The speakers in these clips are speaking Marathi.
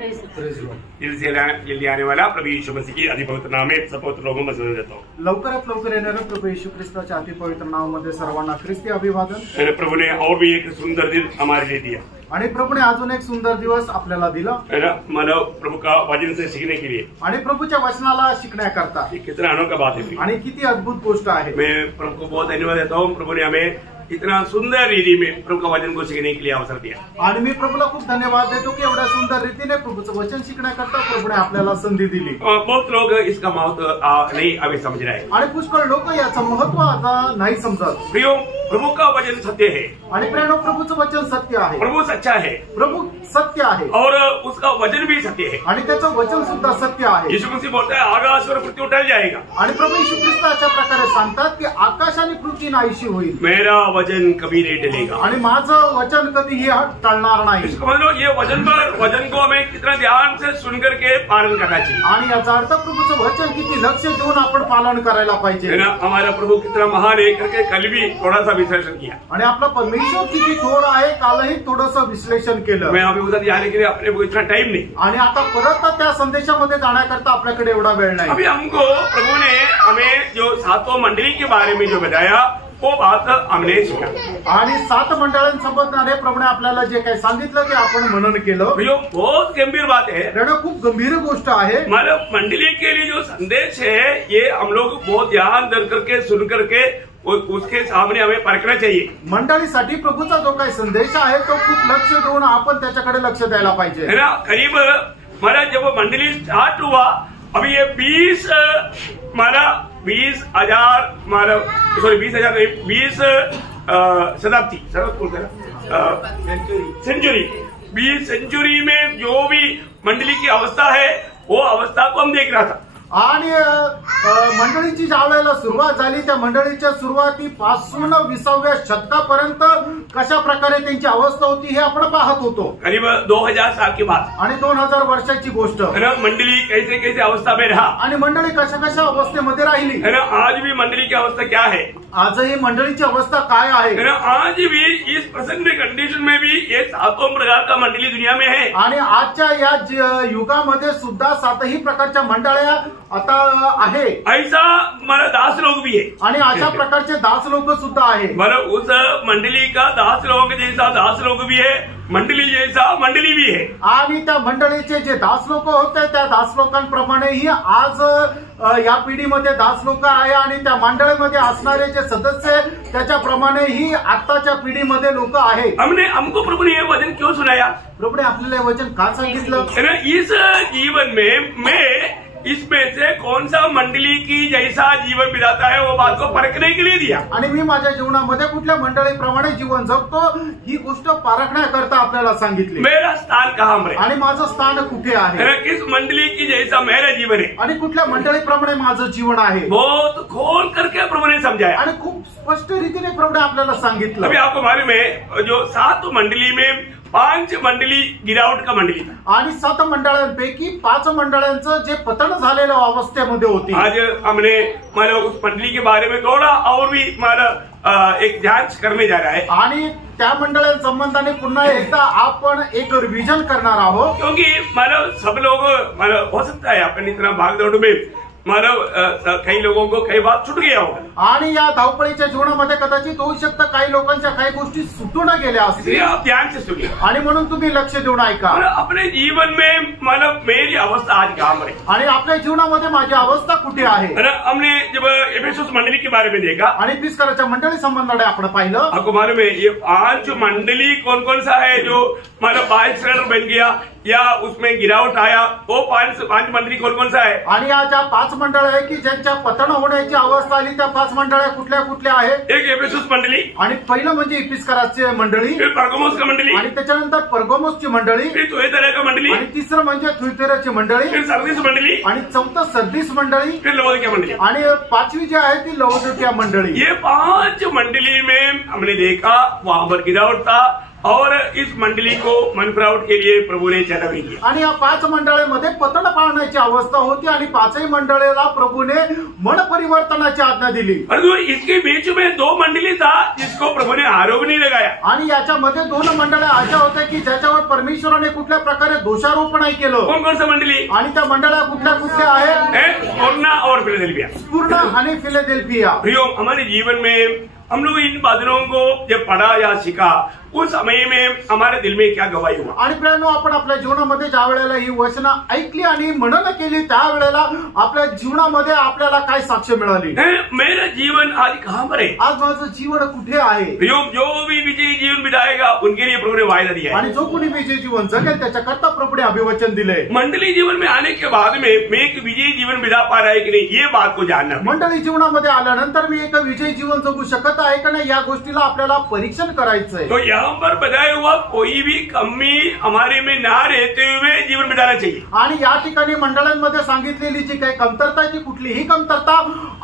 जल्दी आने वाला प्रभु यीशु मसीह की अति पवित्र नाम में सब पवित्र लोगों में सलाम देता हूँ। लवकरात लवकर येणाऱ्या प्रभू येशू ख्रिस्ताच्या अति पवित्र नावामध्ये सर्वांना ख्रिस्ती अभिवादन। प्रभु ने और भी एक सुंदर दिन हमारे लिए दिया आणि प्रभूने अजून एक सुंदर दिवस आपल्याला दिला मानव प्रभु का वचन से सीखने के लिए आणि प्रभूच्या वचनाला शिकण्याकरता। कितना अनोखा बात है आणि किती अद्भुत गोष्ट आहे। मैं प्रभु को बहुत धन्यवाद देता हूँ। प्रभु ने हमें इतना सुंदर रीति में प्रभु का वचन को सीखने के लिए अवसर दिया आणि मी प्रभूला खूप धन्यवाद देतो की एवढ्या सुंदर रीतीने प्रभूचं वचन शिकण्याकरता प्रभूने आपल्याला संधी दिली। बहुत लोग इसका महत्व नहीं अभी समझ रहे हैं आणि पुष्कळ लोक याचं महत्व आता नाही समजत। प्रियो, प्रभु का वचन सत्य है आणि प्रेरणो प्रभूचं वचन सत्य आहे। प्रभु सच्चा है, प्रभु सत्य आहे और उसका वचन भी सत्य है आणि त्याचं वचन सुद्धा सत्य आहे। यीशु मसीह बोलता है आकाश और पृथ्वी टल जाएगा आणि प्रभू येशू ख्रिस्त अशा प्रकारे सांगतात की आकाश आणि पृथ्वी नाहीशी होईल, मेरा वचन कभी नहीं टलेगा आणि माझं वचन कधीही टळणार नाही। इसको मतलब ये वचन को हमें कितना ध्यान से सुन करके पालन करना चाहिए आणि याचा अर्थ प्रभूचं वचन किती लक्ष देऊन आपण पालन करायला पाहिजे। हमारा प्रभु कितना महान है करके कल भी थोड़ा सा विश्लेषण किया। आणि आपला परमेश्वर किती थोर आहे कालही थोडंसं विश्लेषण केलं। मैं अभी उधर जाने के लिए अपने को इतना टाइम नहीं, आणि आता परत त्या संदेशामध्ये जाण्याकरता आपल्याकडे एवढा वेळ नाही। अभी हमको प्रभु ने हमें जो सातों मंडली के बारे में जो बताया वो बात हमने सीखा आणि 7 मंडळांसंबंधाने प्रभूने आपल्याला जे काही सांगितलं ते आपण मनन केलं। बहुत गंभीर बात है, खूप गंभीर गोष्ट आहे। मतलब मंडली के लिए जो संदेश है ये हम लोग बहुत ध्यान दे करके सुन करके उसके सामने हमें परखना चाहिए। मंडळीसाठी प्रभूचा जो काही संदेश आहे तो खूप लक्ष देऊन आपण त्याच्याकडे लक्ष द्यायला पाहिजे, है ना। करीब हमारा जब मंडली स्टार्ट हुआ अभी ये 20,000 नहीं 20 शताब्दी सेंचुरी 20 सेंचुरी में जो भी मंडली की अवस्था है वो अवस्था को हम देख रहा था। आणि मंडळीची ज्या वेळेला सुरुवात झाली त्या मंडळीच्या सुरुवातीपासून 20व्या शतकापर्यंत कशा प्रकारे त्यांची अवस्था होती हे आपण पाहत होतो। करीब 2000 साल की बात आणि 2000 वर्षाची गोष्ट। मंडली कैसे कैसे अवस्था में रहा आणि मंडळी कशा कशा अवस्थेमध्ये राहिली, है ना। आज भी मंडली की अवस्था क्या है, आजही मंडळीची अवस्था काय आहे, आज भी इस प्रेजेंट कंडीशन में भी ये 7 प्रकार का मंडली दुनिया में है। आणि आजच्या या युगामध्ये सुद्धा 7ही प्रकारच्या मंडळ्या आता आहे। ऐसा हमारा दास लोग भी है आणि अशा प्रकारचे दास लोक सुद्धा आहे। मतलब उस मंडली का दास लोग जैसा दास लोग भी है, मंडली जैसा मंडली भी है। आणि त्या मंडळीचे जे दास लोक होते त्या दास लोकांप्रमाणेही आज या पिढीमध्ये दास लोक आहे आणि त्या मंडळीमध्ये असणारे जे सदस्य त्याच्याप्रमाणेही आताच्या पिढीमध्ये लोक आहेत। हमको प्रभु ने ये वचन क्यों सुनाया, प्रभुने आपल्याला हे वचन का सांगितलं, इस जीवन में मैं इसमें से कौन सा मंडली की जैसा जीवन बिताता है वो बात को परखने के लिए दिया। आणि मी माझ्या जीवनामध्ये कुठल्या मंडळीप्रमाणे जीवन जगतो ही गोष्ट पारखण्याकरता आपल्याला सांगितली। मेरा स्थान कहाँ है आणि माझं स्थान कुठे आहे, किस मंडली की जैसा मेरा जीवन है आणि कुठल्या मंडळीप्रमाणे माझं जीवन आहे। बहुत खोल करके प्रभु ने समझाया आणि खूप स्पष्ट रीतीने प्रभुने आपल्याला सांगितलं। अभी आपको मालूम है जो 7 मंडली में 5 मंडली गिरावट का मंडली था आणि 7 मंडळांपैकी 5 मंडळांचं जे पतन झालेल्या अवस्थेमध्ये होती। आज हमने उस मंडली के बारे में थोड़ा और भी एक जांच करने जा रहा है आणि त्या मंडळांसंबंधाने पुन्हा एकदा आपण एक रिव्हिजन करणार आहोत, क्योंकि सब लोग हो सकता है अपन इतना भागदौड़ में काही लोगों को काही बात छूट गया होगा आणि या धावपळीच्या जीवनामध्ये कदाचित होऊ शकतं काही लोकांच्या काही गोष्टी सुटून गेल्या असतील। आप ध्यान से सुनिए आणि म्हणून तुम्ही लक्ष देऊन ऐका। अपने जीवन में मेरी अवस्था आज कहाँ है आणि आपल्या जीवनामध्ये माझी अवस्था कुठे आहे। हमने जब एफेसस मंडली के बारे में देखा आणि इफिसकराच्या मंडळी संबंधाने आपण पाहिलं, आपको मालूम है ये 5 मंडली कौन कौन सा है जो बायस्टर बन गया या उसमें गिरावट आया, वो 5 मंडली कौन कौन सा है। आणि या ज्या 5 मंडळ आहे की ज्यांच्या पतन होण्याची अवस्था आली त्या 5 मंडळ्या कुठल्या कुठल्या आहेत, एक एफेसस मंडली, आणि पहिलं म्हणजे इफिसकराची मंडळी, फिर पर्गमोस का मंडली, आणि त्याच्यानंतर पर्गमोसची मंडळी, फिर तुएतरा का मंडली, आणि तिसरं म्हणजे थुइतेराची मंडळी, फिर सर्दिस मंडली, आणि चौथं सर्दिस मंडळी, फिर लवोदिकिया मंडली, आणि 5वी जी आहे ती लवोदिकिया मंडळी। ये 5 मंडली में हमने देखा वहां पर गिरावट था और इस मंडली को मनफरावट के लिए प्रभु ने चलावी किया। आणि या 5 मंडळामध्ये पतन पाळण्याची अवस्था होती आणि 5ही मंडळीला प्रभूने मन परिवर्तनाची आज्ञा दिली। परंतु इसके बीच में 2 मंडली था जिसको प्रभु ने आरोप नहीं लगाया। आणि याच्यामध्ये 2 मंडळ्या अशा होत्या की ज्याच्यावर परमेश्वराने कुठल्या प्रकारे दोषारोपण नाही केलं। कौन कौन सा मंडली? आणि त्या मंडळ्या कुठल्या कुठल्या आहेत? स्मुर्ना और फिलाडेल्फिया। स्मुर्ना आणि फिलाडेल्फिया। प्रियो, हमारे जीवन में हम लोग इन बादलों को जब पढ़ा या सीखा उस समय में हमारे दिल में क्या गवाही हुआ। आणि प्रियानो, आपण आपल्या जीवनामध्ये ज्या वेळेला ही वचनं ऐकली आणि मनन केली त्यावेळेला आपल्या जीवनामध्ये आपल्याला काय साक्ष मिळाली? मेरा जीवन आज कहाँ पर है? आज माझं जीवन कुठे आहे? प्रियो, जो भी विजयी जीवन बिताएगा उनके लिए प्रभु ने वायदा दिया है। आणि जो कोणी विजयी जीवन जगेल त्याच्याकरता प्रभूने अभिवचन दिले। मंडली जीवन में आने के बाद में मैं एक विजयी जीवन बिता पा रहा है कि नहीं, ये बात को जानना। मंडळी जीवनामध्ये आल्यानंतर मी एक विजयी जीवन जगू शकत आहे का नाही या गोष्टीला आपल्याला परीक्षण करायचंय। तो यहाँ पर बताया हुआ कोई भी कमी हमारे में ना रहते हुए जीवन बिताना चाहिए। आणि या ठिकाणी मंडळांमध्ये सांगितलेली जी काही कमतरता आहे ती कुठलीही कमतरता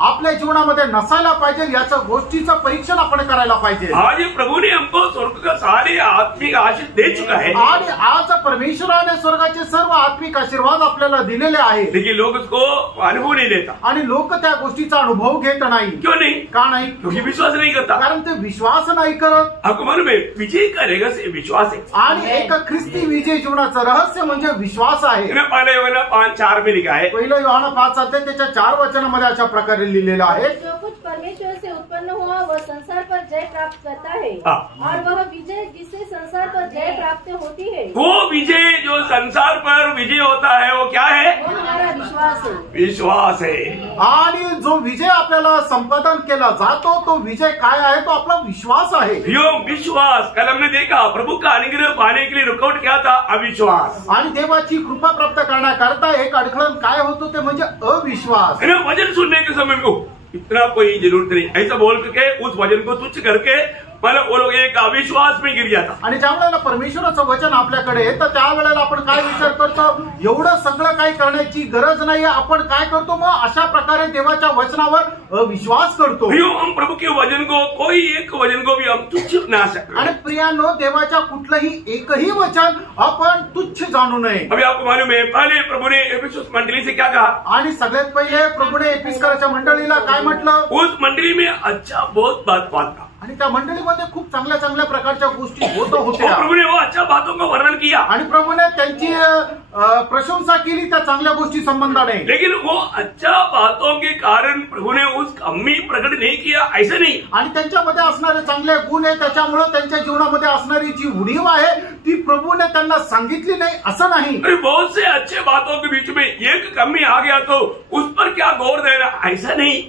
आपल्या जीवनामध्ये नसायला पाहिजे याचं गोष्टीचं परीक्षण आपण करायला पाहिजे। आज प्रभु ने हमको स्वर्ग का सारे आत्मिक आशीष दे चुका है आणि आज परमेश्वराने स्वर्गाचे सर्व आत्मिक आशीर्वाद आपल्याला दिलेले आहेत, लेकिन लोग उसको अनुभव नहीं लेता। आणि लोक त्या गोष्टीचा अनुभव घेत नाही। क्यों नहीं? का नाही? क्योंकि विश्वास नहीं करता। कारण ते विश्वास नाही करत। आपको मालूम है, विजय का रहस्य विश्वास है। आणि एक ख्रिस्ती विजय जीवनाचं रहस्य म्हणजे विश्वास आहे। पहले 5:4 में लिखा है। पहिलं योहाना 5:7 त्याच्या 4 वचनामध्ये अशा प्रकारे लिहिलेलं आहे, जो कुछ परमेश्वर से उत्पन्न हुआ वह संसार पर जय प्राप्त करता है, और वह विजय जिससे संसार पर जय प्राप्त होती है, वो विजय जो संसार पर विजय होता है वो क्या है? वो हमारा विश्वास है। विश्वास है। आणि जो विजय आपल्याला संपादन केला जातो तो विजय काय आहे? तो आपला विश्वास आहे। यो विश्वास, कल हमने देखा प्रभु का अनुग्रह पाने के लिए रुकावट क्या था? अविश्वास। आणि देवाची कृपा प्राप्त करण्याकरता एक अडखळण काय होतो ते म्हणजे अविश्वास। वचन सुनने के समय को इतना कोई जरूरत नहीं, ऐसा बोल करके उस वचन को तुच्छ करके मला वो लोग एक अविश्वास में गिर जाता। आणि ज्या वेळेला परमेश्वराचं वचन आपल्याकडे येतं त्यावेळेला आपण काय विचार करतो? एवढं सगळं काही करण्याची गरज नाही, आपण काय करतो? मग अशा प्रकारे देवाच्या वचनावर अविश्वास करतो। हम प्रभु के वचन को, कोई एक वचन को भी हम तुच्छ ना सकते। आणि प्रियानो, देवाच्या कुठलंही एकही वचन आपण तुच्छ जाणू नये। अभी आपको मालूम है, पहले प्रभु ने एफिसुस मंडली से क्या कहा? आणि सगळ्यात पहिले प्रभूने एफिसकराच्या मंडळीला काय म्हटलं? उस मंडली में अच्छा बहुत बात था, आणि त्या मंडळीमध्ये खूप चांगल्या चांगल्या प्रकारच्या गोष्टी होत होत्या। प्रभु ने वो अच्छा बातों का वर्णन किया आणि प्रभूने त्यांची प्रशंसा केली त्या चांगल्या गोष्टी संबंधाने। लेकिन वो अच्छा बातों के कारण प्रभु ने उस कमी प्रकट नहीं किया, ऐसे नहीं। आणि त्यांच्यामध्ये असणारे चांगले गुण आहे त्याच्यामुळे त्यांच्या जीवनामध्ये असणारी जी उणीव आहे ती प्रभूने त्यांना सांगितली नाही असं नाही। अरे बहुत से अच्छे बातों के बीच में एक कमी आ गया तो उस पर क्या गौर देना, ऐसा नहीं।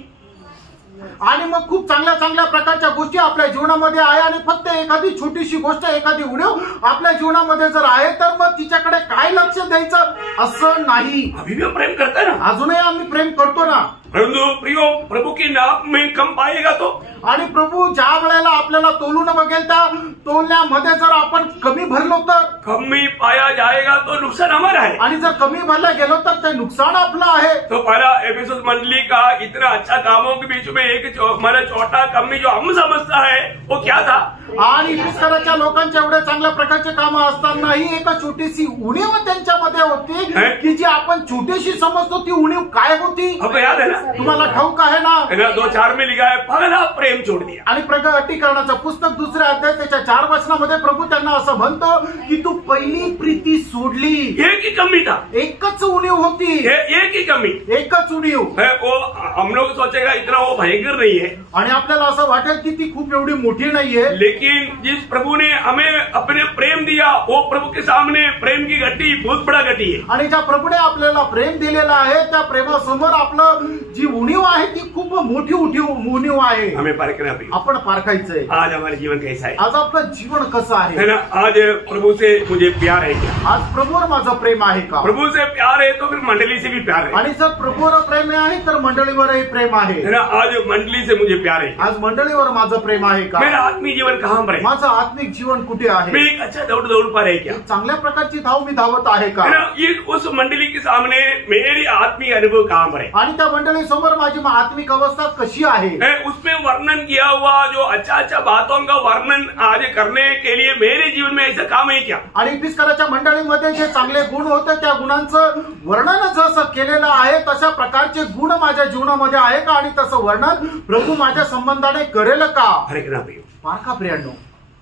आणि मग खूप चांगल्या चांगल्या प्रकारच्या गोष्टी आपल्या जीवनामध्ये आहे आणि फक्त एखादी छोटीशी गोष्ट, एखादी उणीव आपल्या जीवनामध्ये जर आहे तर मग तिच्याकडे काय लक्ष द्यायचं असं नाही। अभी भी हम प्रेम करते हैं ना, अजूनही आम्ही प्रेम करतो ना। परंतु प्रियो, प्रभु के नाम में कम पाएगा तो, आणि प्रभू ज्या वेळेला आपल्याला तोलून बघेल त्या तोलण्यामध्ये जर आपण कमी भरलो तर कमी पाया जाएगा तो नुकसान हमारा है। आणि जर कमी भरला गेलो तर ते नुकसान आपलं आहे। तो पहला एफिसुस मंडली का इतना अच्छा कामों के बीच में एक हमारा छोटा कमी जो हम समझता है वो क्या था? आणि एफिसकराच्या लोकांच्या एवढ्या चांगल्या प्रकारचे कामं असतानाही एक छोटीशी उणीव त्यांच्यामध्ये होती की जी आपण छोटीशी समजतो ती उणीव काय होती? आपको याद है ना? तुम्हाला ठाऊक आहे ना? 2:4 में लिखा है, पहला प्रेम छोड़ दिया। आणि प्रकटीकरणाचं पुस्तक 2 अध्याय त्याच्या 4 वचनामध्ये प्रभू त्यांना असं म्हणतो की तू पहिली प्रीती सोडली। एक ही कमी था, एकच उणीव होती, एक ही कमी, एकच उणीव। वो हम लोग सोचेगा इतना वो भयंकर नहीं है, आणि आपल्याला असं वाटेल की ती खूप एवढी मोठी नाहीये। लेकिन जिस प्रभु ने हमें अपने प्रेम दिया वो प्रभु के सामने प्रेम की घटी बहुत बड़ा घटी है। आणि ज्या प्रभूने आपल्याला प्रेम दिलेलं आहे त्या प्रेमासमोर आपलं जी उणीव आहे ती खूप मोठी उणीव आहे। हमें पारखना भी, आपण पारखायचंय आज हमारे जीवन कैसा है, आज आपलं जीवन कसं आहे ना? आज प्रभु से मुझे प्यार है क्या? आज प्रभूवर माझं प्रेम आहे का? प्रभु से प्यार है तो फिर मंडली से भी प्यार है, आणि जर प्रभूवर प्रेम आहे तर मंडळीवरही प्रेम आहे ना? आज मंडली से मुझे प्यार है, आज मंडळीवर माझं प्रेम आहे का? मेरा आत्मिक जीवन कहाँ पर है? माझं आत्मिक जीवन कुठे आहे? मैं एक अच्छा दौड़ पा रहे क्या? चांगल्या प्रकारची धाव मी धावत आहे का? ये उस मंडली के सामने मेरी आत्मिक अनुभव कहाँ पर है? आणि त्या मंडळी मंडळी समोर माझी आत्मिक अवस्था कशी आहे, उसमें वर्णन किया हुआ जो अच्छा बातों का वर्णन आज करने के लिए मेरे जीवन में ऐसा काम है क्या। आणि इफिसकराच्या मंडळीमध्ये जे चांगले गुण होते त्या गुणांचं वर्णन जसं केलेलं आहे तशा प्रकारचे गुण माझ्या जीवनामध्ये आहे का आणि तसं वर्णन प्रभू माझ्या संबंधाने करेल का। हरे कृष्ण प्रियो, पारखा प्रियांनो,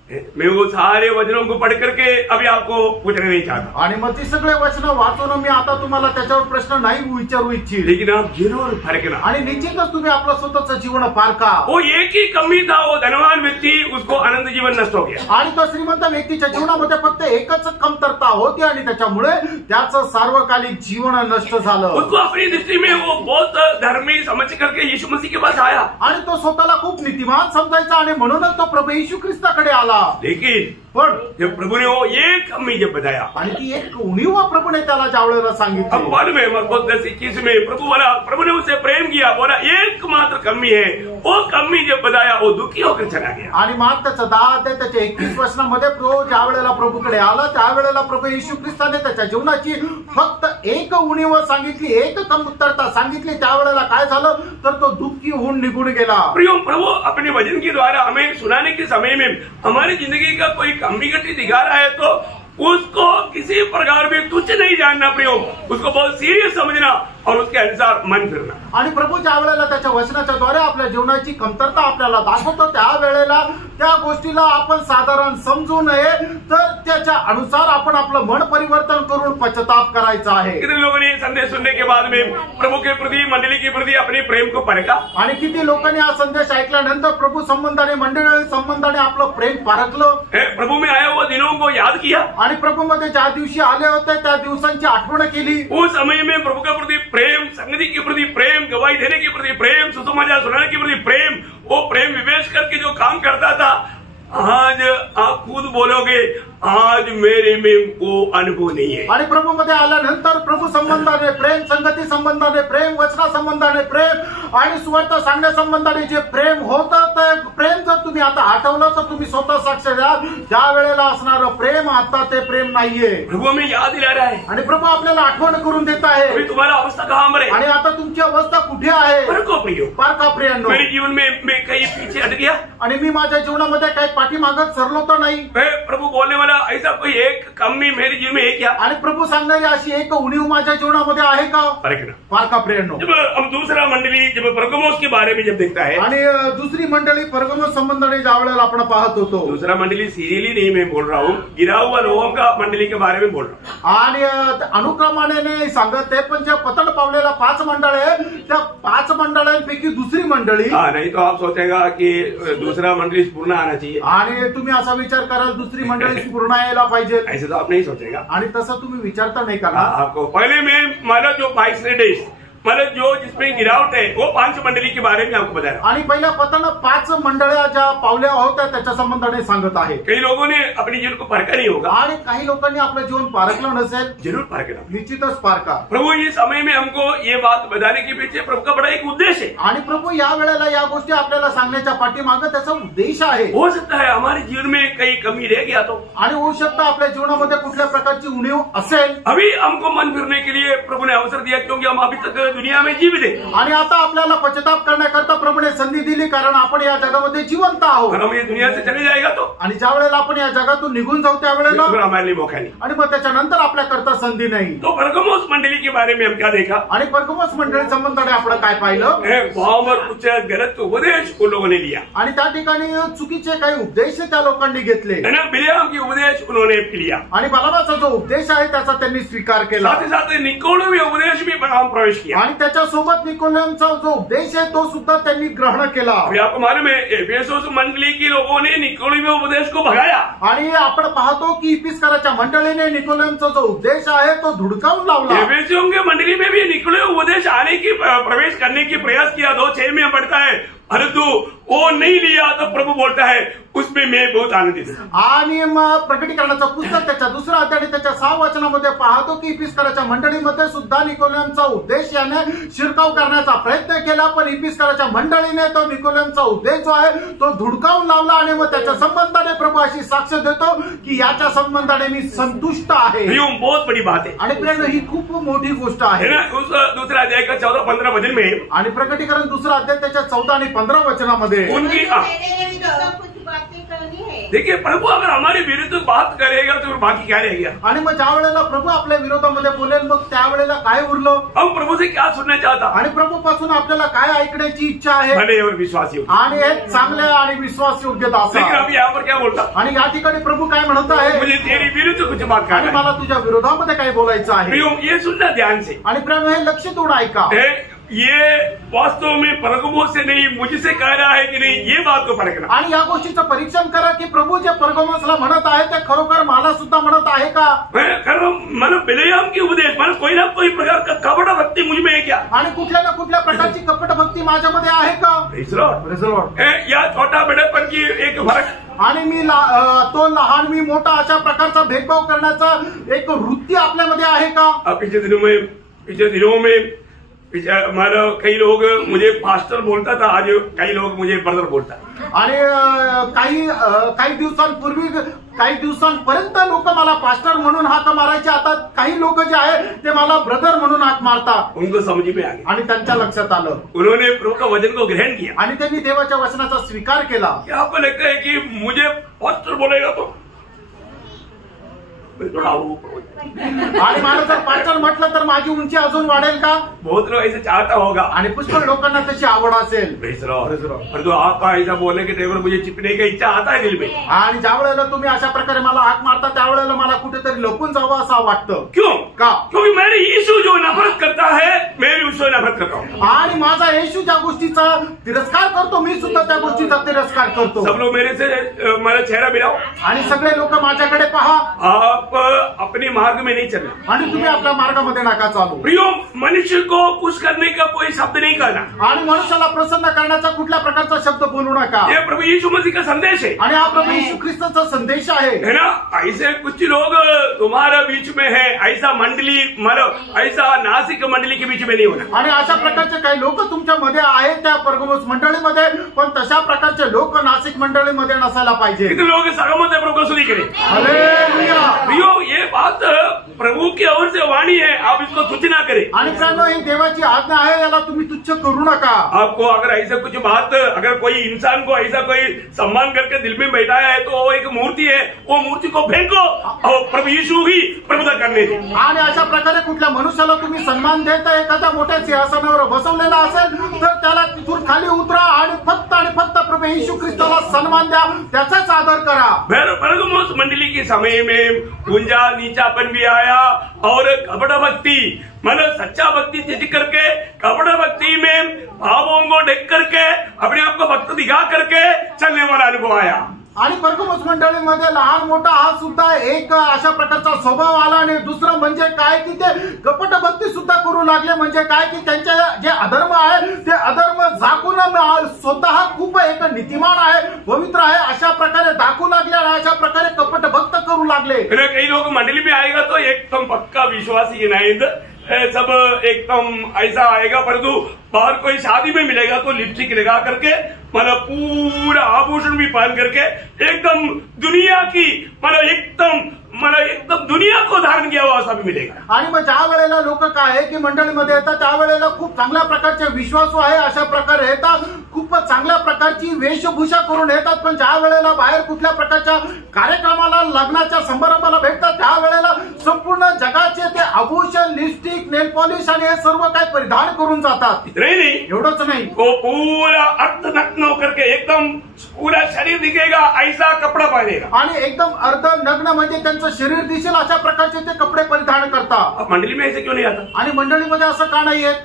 मैं वो सारे वचनों को पढ़ करके अभी आपको पूछना नहीं चाहता, आणि मग ती सगळे वचन वाचून मी आता तुम्हाला त्याच्यावर प्रश्न नाही विचारू इच्छित, लेकिन आप जरूर फरकना। आणि निश्चितच तुम्ही आपलं स्वतःचं जीवन पारखा। वो एक ही कमी था, वो धनवान व्यक्ति, उसको आनंद जीवन नष्ट हो गया। आणि तो श्रीमंत व्यक्तीच्या जीवनामध्ये फक्त एकच कमतरता होती आणि त्याच्यामुळे त्याचं सार्वकालिक जीवन नष्ट झालं। उसको अपनी दृष्टि में वो बहुत धर्मी समझ करके यीशु मसीह के पास आया, आणि तो स्वतःला खूप नीतिमान समजायचा आणि म्हणूनच तो प्रभू येशू ख्रिस्ताकडे आला। लेकिन पण जब प्रभु ने वो एक कमी जब बताया, आणि ती एक उणीव प्रभूने त्याला ज्यावेळेला अब सांगितली, बाद में मरकुस 10:21 में प्रभु ने उसे प्रेम किया, बोला एकमात्र कमी है, वो कमी जब बताया वो दुखी होकर चला गया। आणि मग त्याचं 10 ते त्याच्या 21 वचनामध्ये ज्या वेळेला प्रभूकडे आला त्यावेळेला प्रभू येशू ख्रिस्ताने त्याच्या जीवनाची फक्त एक उणीव सांगितली, एक कमतरता सांगितली। त्यावेळेला काय झालं तर तो दुःखी होऊन निघून गेला। प्रियो, प्रभु अपने वचन के द्वारा हमें सुनाने के समय में हमारी जिंदगी का कोई कमी घटी दिखा रहा है तो उसको किसी प्रकार भी तुच्छ नहीं जानना प्रियो, उसको बहुत सीरियस समझना और उसके अनुसार मन फिरना। आणि प्रभू ज्या वेळेला त्याच्या वचनाच्या द्वारे आपल्या जीवनाची कमतरता आपल्याला दाखवतो त्यावेळेला त्या गोष्टीला आपण साधारण समजू नये तर त्याच्या अनुसार आपण आपलं मन परिवर्तन करून पश्चाताप करायचा आहे। कितने लोगों ने संदेश सुनने के बाद में प्रभु के प्रति, मंडली के प्रति अपने प्रेम को परखा, आणि किती लोकांनी हा संदेश ऐकल्यानंतर प्रभू संबंधाने, मंडळी संबंधाने आपलं प्रेम पारखलं, प्रभु में आया हुआ दिनों को याद किया, आणि प्रभूमध्ये ज्या दिवशी आले होते त्या दिवसांची आठवण केली। उस समय में प्रभु के प्रति प्रेम, संगति के प्रति प्रेम, गवाही देने के प्रति प्रेम, सुसमाचार सुनाने के प्रति प्रेम, वो प्रेम विवेश करके जो काम करता था, आज आप खुद बोलोगे आज मेरे में वो अनुभव नहीं है। आणि प्रभूमध्ये आल्यानंतर प्रभू संबंधाने प्रेम, संगती संबंधाने प्रेम, वचना संबंधाने प्रेम आणि सुवार्थ सांगण्या संबंधाने जे प्रेम होतं ते प्रेम जर तुम्ही आता आठवलं तर तुम्ही स्वतः साक्ष द्याल त्या वेळेला असणारं प्रेम आता ते प्रेम नाहीये। प्रभु हमें याद दिला रहा है, आणि प्रभू आपल्याला आठवण करून देत आहे, अभी तुम्हारा अवस्था कहाँ पर है, आणि आता तुमची अवस्था कुठे आहे। परखो प्रियो, पारखा प्रियांनो, मेरे जीवन में मैं कहीं पीछे हट गया, आणि मी माझ्या जीवनामध्ये काही पाठीमागत सरलो तर नाही। प्रभु बोलने वाला ऐसा कोई एक कमी मेरे जीवन में है क्या, आणि प्रभू सांगणारी अशी एक उणीव माझ्या जीवनामध्ये आहे का। परखना। पारखा प्रियांनो, जब हम दूसरा मंडली जब परगमोस के बारे में जब देखता है, आणि दुसरी मंडळी परगमोस संबंधाने ज्या वेळेला आपण पाहत होतो, दूसरा मंडली सीरियली नहीं मैं बोल रहा हूँ, गिरा हुआ लोगों का मंडली के बारे में बोल रहा हूँ, आणि अनुक्रमाने नाही सांगत ते पण जे पतन पावलेला 5 मंडळ आहे त्या 5 मंडळांपैकी दुसरी मंडळी। नहीं तो आप सोचेगा कि दूसरा मंडली पूर्ण आना चाहिए, आणि तुम्ही असा विचार कराल दुसरी मंडळी पूर्ण यायला पाहिजे, ऐसे तो आप नहीं सोचेगा। आणि तसं तुम्ही विचार तर नाही करणार। आपको पहले में माना जो 22 डेज मतलब जो जिसमें गिरावट है वो 5 मंडली के बारे में आपको बताया, आणि पहिल्या पतन 5 मंडळ्या ज्या पावल्या होत्या त्याच्या संबंधाने सांगत आहे। कई लोगों ने अपने जीवन को परखा नहीं होगा, आणि काही लोकांनी आपलं जीवन पारखलं नसेल, जरूर परखना। निश्चितच पारखा। प्रभु ये समय में हमको ये बात बताने के पीछे प्रभु का बड़ा एक उद्देश्य है, आणि प्रभू या वेळेला या गोष्टी आपल्याला सांगण्याच्या पाठीमागे त्याचा उद्देश आहे। हो सकता है हमारे जीवन में कई कमी रह गया तो, आणि होऊ शकतं आपल्या जीवनामध्ये कुठल्या प्रकारची उणीव असेल, अभी हमको मन फिरने के लिए प्रभु ने अवसर दिया क्योंकि हम अभी तक दुनिया में जीवित है, आणि आता आपल्याला पश्चाताप करण्याकरता प्रभूने संधी दिली कारण आपण या जगामध्ये जिवंत आहोत। अगर हम ये दुनिया से चले जाएगा तो, आणि ज्या वेळेला आपण या जगातून निघून जाऊ त्यावेळेला फिर हमारे लिए मौका नहीं। आणि मग त्याच्यानंतर आपल्याकरता संधी नाही। तो परगमोस मंडली के बारे में हम क्या देखा, आणि परगमोस मंडळी संबंधाने आपण काय पाहिलं, वहां पर कुछ गलत उपदेश उन लोगों ने लिया, आणि त्या ठिकाणी चुकीचे काही उपदेश त्या लोकांनी घेतले, है ना, बिलियाम की उपदेश उन्होंने लिया, आणि बलामाचा जो उपदेश आहे त्याचा त्यांनी स्वीकार केला, साथ ही साथ निकोलवी उपदेश भी वहां प्रवेश किया, आणि त्याच्यासोबत निकोलमचा जो उपदेश आहे तो सुद्धा त्यांनी ग्रहण केला। अभी आपको मालूम है एफेसोस मंडली के लोगों ने निकोलवी उपदेश को भगाया, आणि आपण पाहतो की इफिसकराच्या मंडळीने निकोलमचा जो उपदेश आहे तो धुडकावून लावला। एफेसियों की मंडली में भी निकोलवी उपदेश आने की प्रवेश करने की प्रयास किया। 2:6 में पढ़ता है परंतु वो नहीं लिया तो प्रभु बोलता है उसमें मैं बहुत आनंदित हूं। आणि मग प्रकटीकरणाचं पुस्तक त्याच्या 2रा अध्याय आणि त्याच्या 6 वचनामध्ये पाहतो की इपिस्कराच्या मंडळीमध्ये सुद्धा निकोलेमचा उपदेश याने शिरकाव करण्याचा प्रयत्न केला, पण इपिस्कराच्या मंडळीने तो निकोलेमचा उपदेश जो आहे तो धुडकावून लावला आणि मग त्याच्या संबंधाने प्रभू अशी साक्ष देतो की याच्या संबंधाने मी संतुष्ट आहे। बहुत बड़ी बात है आणि प्रेम ही खूप मोठी गोष्ट आहे। उस 2रा अध्याय का 14-15 वचन में आणि प्रकटीकरण 2रा अध्याय त्याच्या 14 आणि 15 वचनामध्ये उनकी देखिए प्रभु अगर हमारे विरुद्ध बात करेगा तो बाकी क्या रह गया। आणि मग ज्या वेळेला प्रभू आपल्या विरोधामध्ये बोलेल मग त्यावेळेला काय उरलं। हम प्रभु से क्या सुनना चाहता आणि प्रभू पासून आपल्याला काय ऐकण्याची इच्छा आहे। भले और विश्वासी आणि एक चांगल्या आणि विश्वास योग्यता असा। लेकिन अभी यहाँ पर क्या बोलता आणि या ठिकाणी प्रभु काय म्हणत आहे, मुझे तेरी विरुद्ध कुछ बात आणि करना है। मला तुझ्या विरोधामध्ये काय बोलायचं आहे। प्रियो ये सुनना ध्यान से, आणि प्रेम हे लक्ष तोड ऐका। ये वास्तव में परगमोस से नहीं मुझसे कह रहा है कि नहीं, ये बात को परखना। आणि या गोष्टीचं परीक्षण करा की प्रभू जे परगमोसला म्हणत आहे ते खरोखर मला सुद्धा म्हणत आहे का। मन बिलेयाम की उपदेश मन कोई ना कोई प्रकार का कपट भक्ति मुझ में है क्या। आणि कुठल्या ना कुठल्या प्रकारची कपट भक्ती माझ्यामध्ये आहे का। Praise the Lord. या छोटा बड़ेपन की एक फरक, आणि मी तो लहान मी मोठा अशा प्रकारचा भेदभाव करण्याचा एक वृत्ती आपल्यामध्ये आहे का। पिछले दिनों में हमारा कई लोग मुझे पास्टर बोलता था, आज कई लोग मुझे ब्रदर बोलता है। आणि काही दिवसांपूर्वी काही दिवसांपर्यंत लोक मला पास्टर म्हणून हाक मारायचे, आता काही लोक जे आहे ते मला ब्रदर म्हणून हाक मारतात। उनको समझ में आ गया आणि त्यांच्या लक्षात आलं, उन्होंने प्रभु का वचन को ग्रहण किया आणि त्यांनी देवाच्या वचनाचा स्वीकार केला। क्या आपको लगता है कि मुझे पास्टर बोलेगा तो आणि मला जर पास्टर म्हटलं तर माझी उंची अजून वाढेल का। बहुत लोग ऐसे चाहता होगा, आणि पुष्कळ लोकांना त्याची आवड असेल। परंतु आपका ऐसा बोलने के टेबल मुझे चिपने की इच्छा आता है दिल में। आणि ज्या वेळेला तुम्ही अशा प्रकारे मला हाक मारता त्यावेळेला मला कुठेतरी लपून जावं असं वाटतं। क्यों का, क्योंकि मेरे यीशु जो नफरत करता है मैं भी उससे नफरत करता हूँ। आणि माझा येशू ज्या गोष्टीचा तिरस्कार करतो मी सुद्धा त्या गोष्टीचा तिरस्कार करतो। सब लोग मेरे से मेरा चेहरा मिलाओ, आणि सगळे लोक माझ्याकडे पहा। आप अपने मार्ग में नहीं चलना, आणि तुम्ही आपल्या मार्गामध्ये नका चालू। प्रियो मनुष्य को खुश करने का कोई शब्द नहीं कहना, आणि मनुष्याला प्रसन्न करण्याचा कुठल्या प्रकारचा शब्द बोलू नका। ये प्रभु यीशु मसीह का संदेश है। आणि हा प्रभू येशू ख्रिस्ताचा संदेश आहे ना। ऐसे कुछ लोग तुम्हारे बीच में है, ऐसा मंडली मतलब ऐसा नासिक मंडली के बीच में नहीं होना। आणि अशा प्रकारचे काही लोक तुमच्या मध्ये आहेत त्या परगमोस मंडळीमध्ये, पण तशा प्रकारचे लोक नासिक मंडळीमध्ये नसायला पाहिजे। कितने लोग सहमत है प्रभु सुनी करें। हालेलुया। प्रियो ये बात प्रभु की ओर से वाणी है, आप इसको तुच्छ ना करें। आणि प्रेम ही देवाची आज्ञा आहे, याला तुम्ही तुच्छ करू नका। आपको अगर ऐसा कुछ बात, अगर कोई इंसान को ऐसा कोई सम्मान करके दिल में बैठाया है तो वो एक मूर्ति है, वो मूर्ति को फेंको और प्रभु यीशु ही प्रभुता करने दे। आणि अशा प्रकारे कुठल्या मनुष्याला तुम्ही सन्मान देता एखाद्या मोठ्या सिंहासनावर बसवलेला असेल तर त्याला तिथून खाली उतरा आणि फक्त प्रभु येशू ख्रिस्ताला सन्मान द्या, त्याचाच आदर करा। परगमुस मंडली के समय में ऊंचा नीचापन भी आया और कपट भक्ति मतलब सच्चा भक्ति त्यज करके कपट भक्ति में भावों को ढक करके अपने आप को भक्त दिखा करके चलने वाला अनुभव आया। आणि परगमुस मंडळीमध्ये लहान मोठा हा सुद्धा एक अशा प्रकारचा स्वभाव आला। आणि दुसरं म्हणजे काय की ते कपट भक्ती सुद्धा करू लागले, म्हणजे काय की त्यांचे जे अधर्म आहे ते अधर्म झाकून स्वतः खूप एक नीतिमान आहे, पवित्र आहे अशा प्रकारे दाखवू लागले आणि अशा प्रकारे कपट भक्त करू लागले। कई लोग मंडली में आएगा तो एकदम पक्का विश्वासी नहीं, सब एकदम ऐसा आएगा, परंतु बाहर कोई शादी में मिलेगा तो लिपस्टिक लगा करके मतलब पूरा आभूषण भी पहन करके एकदम दुनिया की एकदम दुनिया को धारण किया हुआ असा भी मिलेगा। आणि मग ज्या वेळेला लोक काय आहे की मंडळीमध्ये येतात त्यावेळेला खूप चांगल्या प्रकारचे विश्वासू आहे अशा प्रकारे येतात, खूप चांगल्या प्रकारची वेशभूषा करून येतात, पण ज्या वेळेला बाहेर कुठल्या प्रकारच्या कार्यक्रमाला लग्नाच्या समारंभाला भेटतात त्यावेळेला संपूर्ण जगाचे ते आभूषण लिपस्टिक नेल पॉलिश आणि हे सर्व काही परिधान करून जातात। नहीं एवढंच नाही, वो पूरा अर्धनग्न होकर के एकदम पूरा शरीर दिखेगा ऐसा कपड़ा पहनेगा आणि एकदम अर्ध नग्न म्हणजे त्यांचं शरीर दिसेल अशा प्रकारचे ते कपडे परिधान करतात। मंडली में ऐसे क्यों नहीं आता? आणि मंडळीमध्ये असं का नाही येत?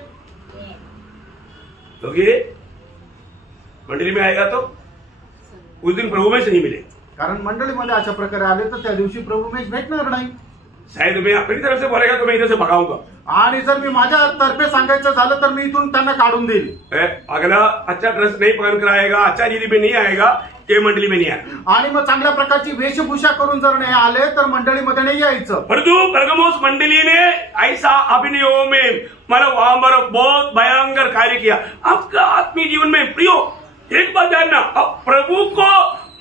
क्योंकि मंडली में आएगा तो उस दिन प्रभु में से नहीं मिले। कारण मंडळीमध्ये अशा प्रकारे आले तर त्या दिवशी प्रभू मेच भेटणार नाही। शायद मैं अपनी तरफ से बोलेगा तो मैं इधर से भगाऊंगा। आणि जर मी माझ्या तर्फे सांगायचं झालं तर मी इथून त्यांना काढून देईल। अगला अच्छा ड्रेस नहीं पहन कर आएगा, अच्छा रीति में नहीं आएगा, ये मंडली में नहीं आएगा। आणि मग चांगल्या प्रकारची वेशभूषा करून जर नाही आले तर मंडळीमध्ये नाही यायचं। परंतु परगमोस मंडली ने ऐसा अभिनयों में मतलब वहां पर बहुत भयंकर कार्य किया। आपका आत्मीय जीवन में प्रियो एक बात जानना, अब प्रभु को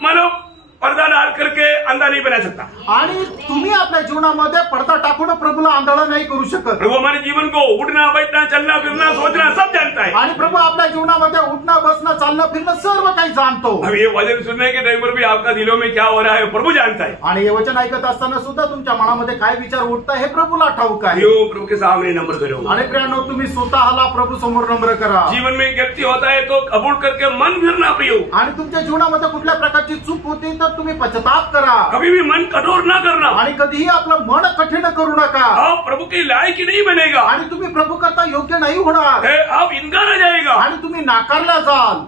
मतलब पर्दा डाल करके अंधा नहीं बना सकता। आणि तुम्ही आपल्या जीवनामध्ये पडदा टाकून प्रभूला आंधळा नाही करू शकत। प्रभु हमारे जीवन को उठना बैठना चलना फिरना सोचना सब जानता है। आणि प्रभू आपल्या जीवनामध्ये उठणं बसणं चालणं फिरणं सर्व काही जाणतो। अब ये वचन सुनने के टाइम पर भी आपका दिलों में क्या हो रहा है प्रभु जानता है। आणि हे वचन ऐकत असताना सुद्धा तुमच्या मनामध्ये काय विचार उठता हे प्रभूला ठाऊक आहे। यो प्रभु के सामने नम्र करो। आणि प्रियानो तुम्ही स्वतःला प्रभू समोर नम्र करा। जीवन में गलती होता है तो कबूल करके मन फिरना प्रियो। आणि तुमच्या जीवनामध्ये कुठल्या प्रकारची चूक होती तर तुम्ही पश्चाताप करा। कभी भी मन कठोर ना करना आणि कधीही आपलं मन कठीण करू नका। आप प्रभु के लायक ही नहीं बनेगा आणि तुम्ही प्रभू करता योग्य नाही होणार। आप इनकारा जाएगा आणि तुम्ही नाकारला जाल।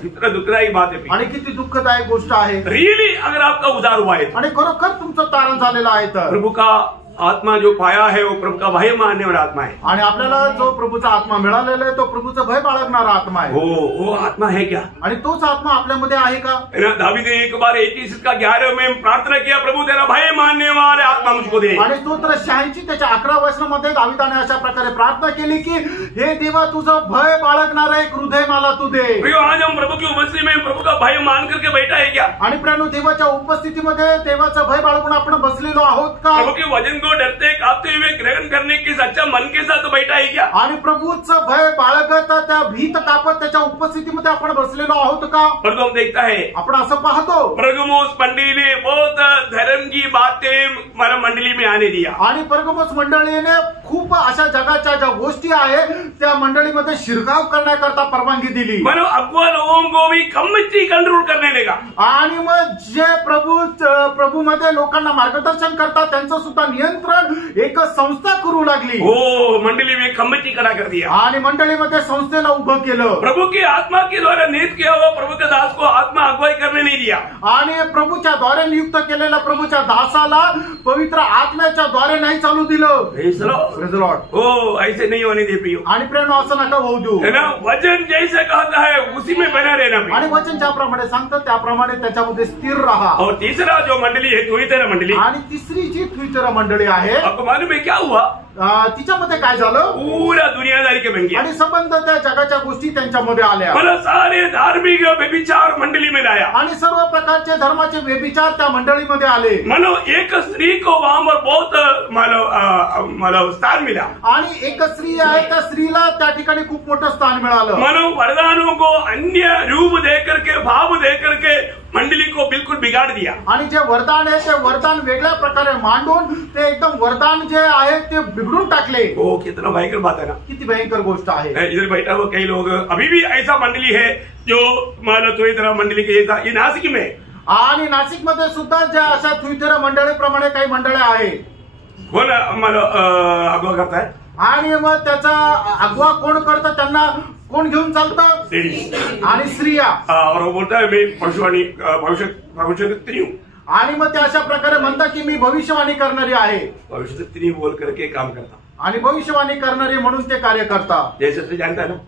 कितना दुखदायी बात है। आणि किती दुःखदायक गोष्ट आहे। रियली अगर आपका उद्धार हुआ है आणि खरोखर तुमचं तारण झालेलं आहे तर प्रभु का आत्मा जो पाया है वो प्रभु का भय मानने वाला आत्मा है। आणि आपल्याला जो प्रभूचा आत्मा मिळालेला आहे तो प्रभूचा भय बाळगणारा आत्मा आहे। वो आत्मा है क्या? आणि तोच आत्मा आपल्यामध्ये आहे का? दावीद ने एक बार 86 में प्रार्थना किया, प्रभु तेरा भय मानने वाले आत्मा मुझको दे। आणि स्तोत्र 86 त्याच्या 11 वचनामध्ये दावीदाने अशा प्रकारे प्रार्थना केली की हे देवा तुझं भय बाळगणारा एक हृदय मला तू दे। आज हम प्रभु की उपस्थिति में प्रभु का भय मान करके बैठा है क्या? आणि प्रियानो देवाच्या उपस्थितीमध्ये देवाचं भय बाळगून आपण बसलेलो आहोत का? प्रभु के वचन को डरते कांपते हुए ग्रहण करने के सच्चा मन के साथ बैठा है क्या? आणि प्रभूचं भय बाळगत त्या भीत कापत त्याच्या उपस्थितीमध्ये आपण बसलेलो आहोत का? परंतु हम देखता है आपण असं पाहतो परगमोस मंडली ने बहुत धर्म की बातें मतलब मंडली में आने दिया। आणि परगमोस मंडळीने खूप अशा जगाच्या ज्या गोष्टी आहेत त्या मंडळीमध्ये शिरकाव करण्याकरता परवानगी दिली। मतलब अगुआ लोगों को भी कमिटी कंट्रोल करने लगा। आणि मग जे प्रभू मध्ये लोकांना मार्गदर्शन करतात त्यांचं सुद्धा नियंत्रण एक संस्था करू लागली। हो मंडली में कमिटी खड़ा कर दिया आणि मंडळीमध्ये संस्थेला उभं केलं। प्रभु की आत्मा के द्वारा नियुक्त किया हुआ प्रभु के दास को आत्मा अगुवाई करने नहीं दिया। आणि प्रभूच्या द्वारे नियुक्त केलेल्या प्रभूच्या दासाला पवित्र आत्म्याच्या द्वारे नाही चालू दिलं। Praise Lord. हो ऐसे नहीं होने दे प्रियो। आणि प्रेरणा असं नका होऊ देऊ। है ना, वचन जैसे कहता है उसी में बना रहना। आणि वचन ज्याप्रमाणे सांगतं त्याप्रमाणे त्याच्यामध्ये स्थिर राहा। और तीसरा जो मंडली है थुईतरा मंडली, आणि तिसरी जी थुईतरा मंडळी आहे आपको मालूम है क्या हुआ? तिच्यामध्ये काय झालं? पूरा दुनियादारी के बन गया आणि संबंध त्या जगाच्या गोष्टी त्यांच्यामध्ये आल्या। मतलब सारे धार्मिक व्यभिचार मंडली में लाया आणि सर्व प्रकारचे धर्माचे व्यभिचार त्या मंडळीमध्ये आले। मतलब एक स्त्री को वहां पर बहुत मतलब स्थान मिला। आणि एक स्त्री आहे त्या स्त्रीला त्या ठिकाणी खूप मोठं स्थान मिळालं। मतलब वरदानों को अन्य रूप दे करके भाव दे करके मंडली को बिल्कुल बिगाड़ दिया। आणि जे वरदान आहे ते वरदान वेगळ्या प्रकारे मांडून ते एकदम वरदान जे आहे ते बिघडून टाकले। ओ कितना भयंकर बात है ना, किती भयंकर गोष्ट आहे। इधर बैठा हुआ कई लोग अभी भी ऐसा मंडली है जो मतलब थोड़ी मंडली के जैसा ये नासिक में। आणि नाशिक मध्ये सुद्धा ज्या अशा थुईतरा मंडळीप्रमाणे काही मंडळ्या आहेत। कोण मतलब अगुवा करता है? आणि मग त्याचा अगुवा कोण करतं, त्यांना कोण घेऊन चालतं? आणि स्त्रिया। और वो बोलता है मैं भविष्यवक्त्री हूँ। आणि मग ते अशा प्रकारे म्हणतात की मी भविष्यवाणी करणारी आहे। भविष्यवक्त्री बोल करके काम करता आणि भविष्यवाणी करणारे म्हणून ते कार्य करतात। जैसे तो जानता है ना।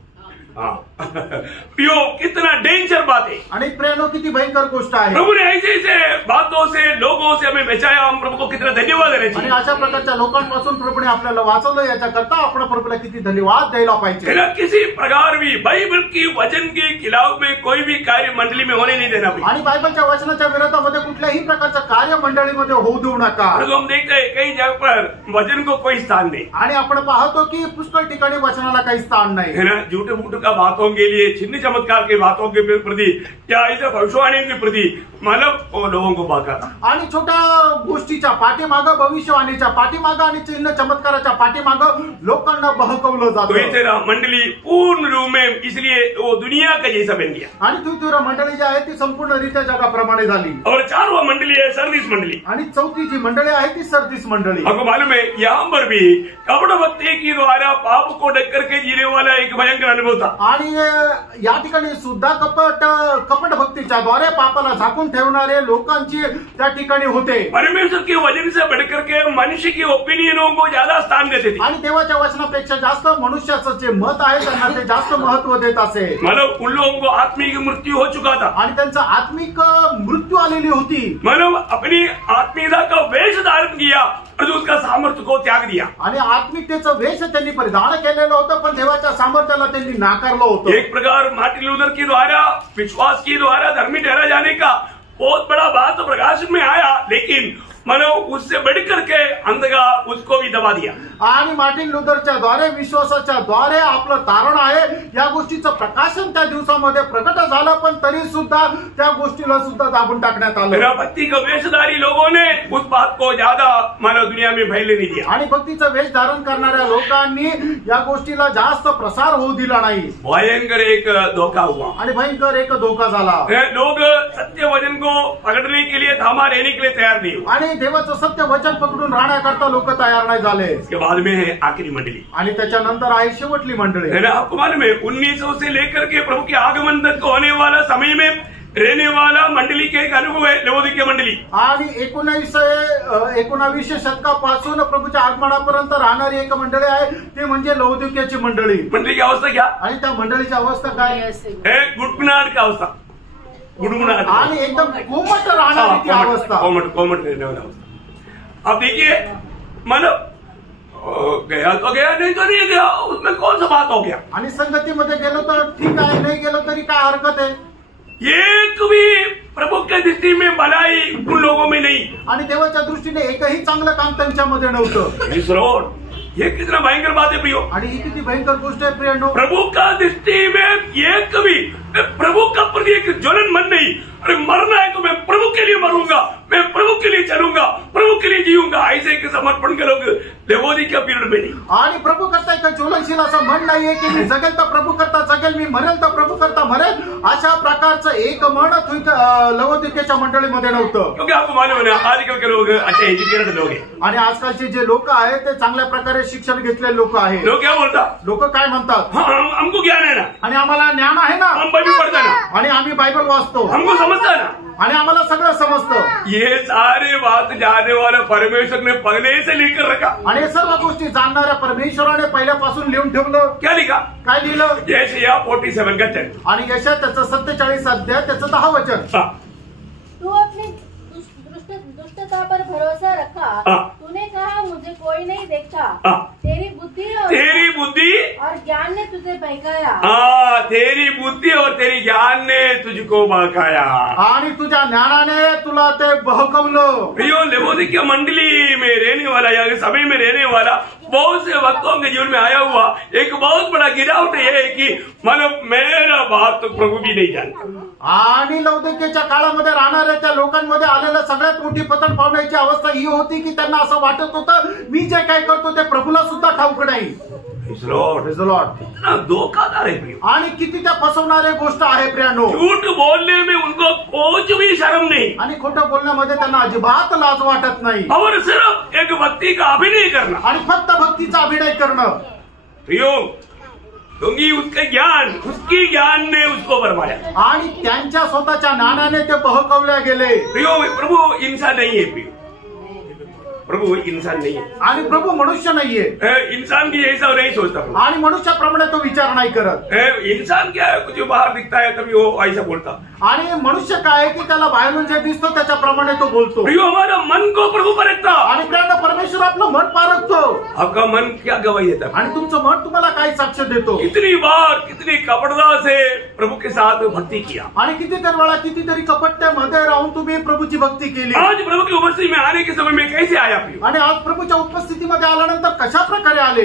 पियो कितना डेंजर बात है। आणि प्रेरणा किती भयंकर गोष्ट आहे। प्रभु ने ऐसे ऐसे बातों से लोगों से हमें बचाया, हम प्रभु को कितना धन्यवाद देना चाहिए। आणि अशा प्रकारच्या लोकांपासून प्रभूने आपल्याला वाचवलं, याच्याकरता आपण प्रभूला किती धन्यवाद द्यायला पाहिजे। किसी प्रकार भी बाइबल की वचन के खिलाफ में कोई भी कार्य मंडली में होने नहीं देना। आणि बायबलच्या वचनाच्या विरोधामध्ये कुठल्याही प्रकारचं कार्य मंडळीमध्ये होऊ देऊ नका। हम देखते हैं कई जगह पर वचन को कोई स्थान नहीं। आणि आपण पाहतो की पुष्कळ ठिकाणी वचनाला काही स्थान नाही। है ना, झूठे मूठ का बातों के लिए, चिन्ह चमत्कार के बातों के प्रति या ऐसे भविष्यवाणी के प्रति मतलब लोगों को बहकाता। आणि छोट्या गोष्टीच्या पाठीमागं, भविष्यवाणीच्या पाठीमागं आणि चिन्ह चमत्काराच्या पाठीमागं लोकांना बहकवलं जातं। मंडली पूर्ण रूप में इसलिए वो दुनिया का जैसा बन गया। आणि थुईतरा मंडळी जी आहे ती संपूर्णरित्या जगाप्रमाणे झाली। और चारवा मंडली है सरदीस मंडली। आणि चौथी जी मंडळी आहे ती सरदीस मंडळी। आपको मालूम है यहाँ पर भी कपट भक्ति के द्वारा पाप को ढक करके जीने वाला एक भयंकर अनुभव था। आणि या ठिकाणी सुद्धा कपट भक्तीच्या द्वारे पापाला झाकून ठेवणारे लोकांची त्या ठिकाणी होते. परमेश्वर के वचन से बढ़कर के मनुष्य की ओपिनियनों को ज्यादा स्थान देते थे. आणि देवाच्या वचनापेक्षा जास्त मनुष्याचं जे मत आहे त्यांना ते जास्त महत्व देत असे. मतलब उन लोगों को आत्मिक मृत्यु हो चुका था आणि त्यांचा आत्मिक मृत्यू आलेली होती. मतलब अपनी आत्मीयता का वेश धारण किया और उसका सामर्थ्य को त्याग दिया. आणि आत्मिकतेचं वेश त्यांनी परिधान केलेलं होतं पण देवाच्या सामर्थ्याला त्यांनी नाकारलं होतं. एक प्रकार मार्टिन लूथर के द्वारा विश्वास के द्वारा धर्मी ठहरा जाने का बहुत बड़ा बात तो प्रकाश में आया, लेकिन मानो उससे बढ़कर के अंधकार उसको भी दबा दिया. आणि मार्टिन लुथरच्या द्वारे विश्वासाच्या द्वारे आपलं तारण आहे या गोष्टीचं प्रकाशन त्या दिवसामध्ये प्रकट झालं, पण तरी सुद्धा त्या गोष्टीला सुद्धा दाबून टाकण्यात आलं. भक्ति का वेशधारी लोगों ने उस बात को ज्यादा मानव दुनिया में फैलने नहीं दिया. आणि भक्तीचं वेश धारण करणाऱ्या लोकांनी या गोष्टीला जास्त प्रसार होऊ दिला नाही. भयंकर एक धोखा हुआ आणि भयंकर एक धोका झाला. लोग सत्य वचन को पकड़ने के लिए थामा रहने के लिए तैयार नहीं हुए. आणि देवाचं सत्य वचन पकडून राहण्याकरता लोक तयार नाही झाले. इसके बाद में है आखिरी मंडली आणि त्याच्यानंतर आहे शेवटली मंडळी. है ना. आपको मालूम है 1900 से लेकर के प्रभु के आगमन तक होने वाला समय में रहने वाला मंडली के एक अनुभव है लवोदिकीय मंडली. आणि 19व्या शतकापासून प्रभूच्या आगमनापर्यंत राहणारी एक मंडळी आहे ती म्हणजे लवोदिकीयाची मंडळी. मंडली की अवस्था क्या? आणि त्या मंडळीची अवस्था काय है? गुटगुनाहट की अवस्था, गुड़गुड़ाहट आणि एकदम कोमट राहणारी ती अवस्था, कोमट रहने वाला अवस्था. अब देखिए मतलब गया तो गया, नहीं तो नहीं गया, उसमें कौन सा बात हो गया. आणि संगतीमध्ये गेलो तर ठीक आहे, नाही गेलो तरी काय हरकत आहे. एक भी प्रभु के दृष्टि में भलाई उन लोगों में नहीं. आणि देवाच्या दृष्टीने एकही चांगलं काम त्यांच्यामध्ये नव्हतं. ये कितना भयंकर बात है प्रियो. आणि ही किती भयंकर गोष्ट आहे प्रियांनो. प्रभु का दृष्टि में एक भी प्रभु का प्रति एक ज्वलन मन नहीं. अरे मरना है तो मैं प्रभु के लिए मरूंगा, मैं प्रभु के लिए चलूंगा, प्रभु के लिए जीऊंगा, ऐसे एक समर्पण के लोग लवोदिकीय पीरियड में नहीं. आणि प्रभू करता एक ज्वलनशील असं मन नाहीये की मी जगेल तर प्रभू करता जगेल, मी मरेल तर प्रभू करता मरेल, अशा प्रकारचं एक मन लवोदिकीयाच्या मंडळीमध्ये नव्हतं. क्योंकि आपको मालूम है ना आजकल के लोग अच्छे एजुकेटेड लोग हैं. आणि आजकालचे जे लोक आहेत ते चांगल्या प्रकारे शिक्षण घेतलेले लोक आहेत. लोग क्या बोलतात? लोक काय म्हणतात? हमको ज्ञान है ना, आणि आम्हाला ज्ञान आहे ना, हम बाइबल पढ़ता ना, आणि आम्ही बायबल वाचतो, हमको समझता ना, आणि आम्हाला सगळं समजतं. ये सारे बात जानने वाला परमेश्वर ने पहले से लिखकर रखा. आणि हे सर्व गोष्टी जाणणाऱ्या परमेश्वराने पहिल्यापासून लिहून ठेवलं. क्या लिखा? काय लिहिलं? यशायाह 47 का 10. आणि यशायाह त्याचं 47 अध्याय त्याचं 10 वचन. तू अपनी दुष्टता पर भरोसा रखा. तूने कहा मुझे कोई नहीं देखता. तेरी बुद्धि और ज्ञान ने तुझे बहकाया. तेरी बुद्धि और तेरी ज्ञान ने तुझको बहकाया. आणि तुझ्या ज्ञानाने तुला ते बहकवलं. प्रियो लवोदिकीय मंडली में रहने वाला या सभी में रहने वाला बहुत से भक्तों के जीवन में आया हुआ एक बहुत बड़ा गिरावट यह है कि मतलब मेरा बात तो प्रभु भी नहीं जानता. आणि लवोदिकीयाच्या काळामध्ये राहणाऱ्या त्या लोकांमध्ये आलेल्या सगळ्यात मोठी पतन पावण्याची अवस्था ही होती की त्यांना असं वाटत होतं मी जे काय करतो ते प्रभूला सुद्धा ठाऊक नाही. धोखादार है प्रियो. आणि किती त्या फसवणारे गोष्ट आहे प्रियानो. झूठ बोलने में उनको कुछ भी शर्म नहीं. आणि खोटं बोलण्यामध्ये त्यांना अजिबात लाज वाटत नाही. और सिर्फ एक भक्ति का अभिनय करना. आणि फक्त भक्तीचा अभिनय करणं. प्रियो क्योंकि उसकी ज्ञान ने उसको बरमाया. आणि त्यांच्या स्वतःच्या ज्ञानाने ते बहकवल्या गेले. प्रियो प्रभु इंसान नहीं है. प्रियो प्रभु इंसान नहीं है. आणि प्रभू मनुष्य नाहीये. इंसान की जैसा नहीं सोचता. आणि मनुष्याप्रमाणे तो विचार नाही करत. इंसान क्या है, कुछ बाहर दिखता है तभी वो ऐसा बोलता. आणि मनुष्य काय की त्याला बाहेरून जे दिसतो त्याच्याप्रमाणे तो बोलतो. प्रियो हमारा मन को प्रभु परखता. आणि त्याला परमेश्वर आपलं मन पारखतो. आपका मन क्या गवाही देता. आणि तुमचं मन तुम्हाला काय साक्ष देतो. कितनी बार कितनी कपटता से प्रभु के साथ भक्ति किया. आणि कितीतरी वेळा कितीतरी कपट्यामध्ये राहून तुम्ही प्रभूची भक्ती केली. आज प्रभु की उपस्थिति में आने के समय में कैसे आया. आणि आज प्रभूच्या उपस्थितीमध्ये आल्यानंतर कशा प्रकारे आले.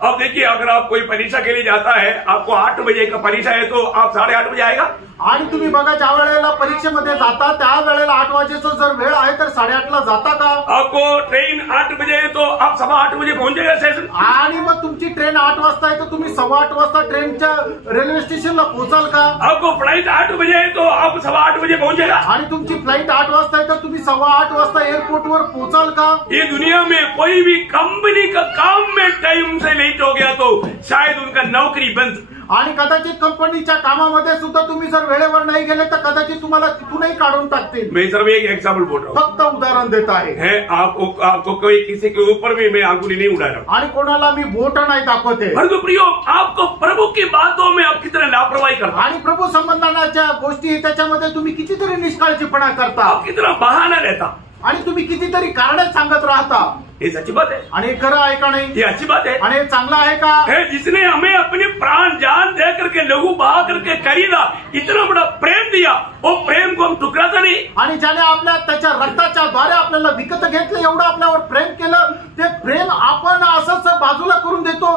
अब देखिए अगर आप कोई परीक्षा के लिए जाता है, आपको 8 बजे का परीक्षा है तो आप 8:30 बजे आएगा. आणि तुम्ही बघा ज्या वेळेला परीक्षेमध्ये जाता त्या वेळेला 8 वाजेचा जर वेळ आहे तर 8:30ला जाता का? आपको ट्रेन 8 बजे है तो आप 8:15 बजे पहुंच जाएगा स्टेशन। आणि मग तुमची ट्रेन 8 वाजता आहे तर तुम्ही 8:15 वाजता ट्रेनच्या रेल्वे स्टेशनला पोहोचाल का? आपको फ्लाइट 8 बजे है तो आप 8:15 बजे पहुंच जाएगा। आणि तुमची फ्लाइट 8 वाजता आहे तर तुम्ही 8:15 वाजता एअरपोर्टवर पोहोचाल का? ये दुनिया में कोई भी कंपनी का काम में टाइम से लेट हो गया तो शायद उनका नौकरी बंद। आणि कदाचित कंपनीच्या कामामध्ये सुद्धा तुम्ही जर वेळेवर नाही गेले तर कदाचित तुम्हाला तिथूनही काढून टाकतील। मैं सिर्फ एक एग्जाम्पल बोल रहा हूँ, फक्त उदाहरण देत आहे। आपको कोई किसी के ऊपर भी मैं आंगुली नहीं उड़ा रहा हूँ आणि कोणाला मी बोट नाही दाखवते। परंतु प्रियो, आपको प्रभु की बातों में आप कितना लापरवाही करता, आणि प्रभू संबंधाच्या गोष्टी त्याच्यामध्ये तुम्ही कितीतरी निष्काळजीपणा करता, आप कितना बहाना रहता आणि तुम्ही कितीतरी कारण सांगत राहता। ये सच्ची बात है, आणि खरं आहे का नाही? ये अच्छी बात है। आणि हे चांगलं आहे का? है जिसने हमें अपने प्राण जान दे करके लहू बहा करके खरीदा, इतना बड़ा प्रेम दिया, वो प्रेम को हम ठुकराता नहीं। आणि ज्याने आपल्या त्याच्या रक्ताच्या द्वारे आपल्याला विकत घेतलं, एवढं आपल्यावर प्रेम केलं, ते प्रेम आपण असंच बाजूला करून देतो।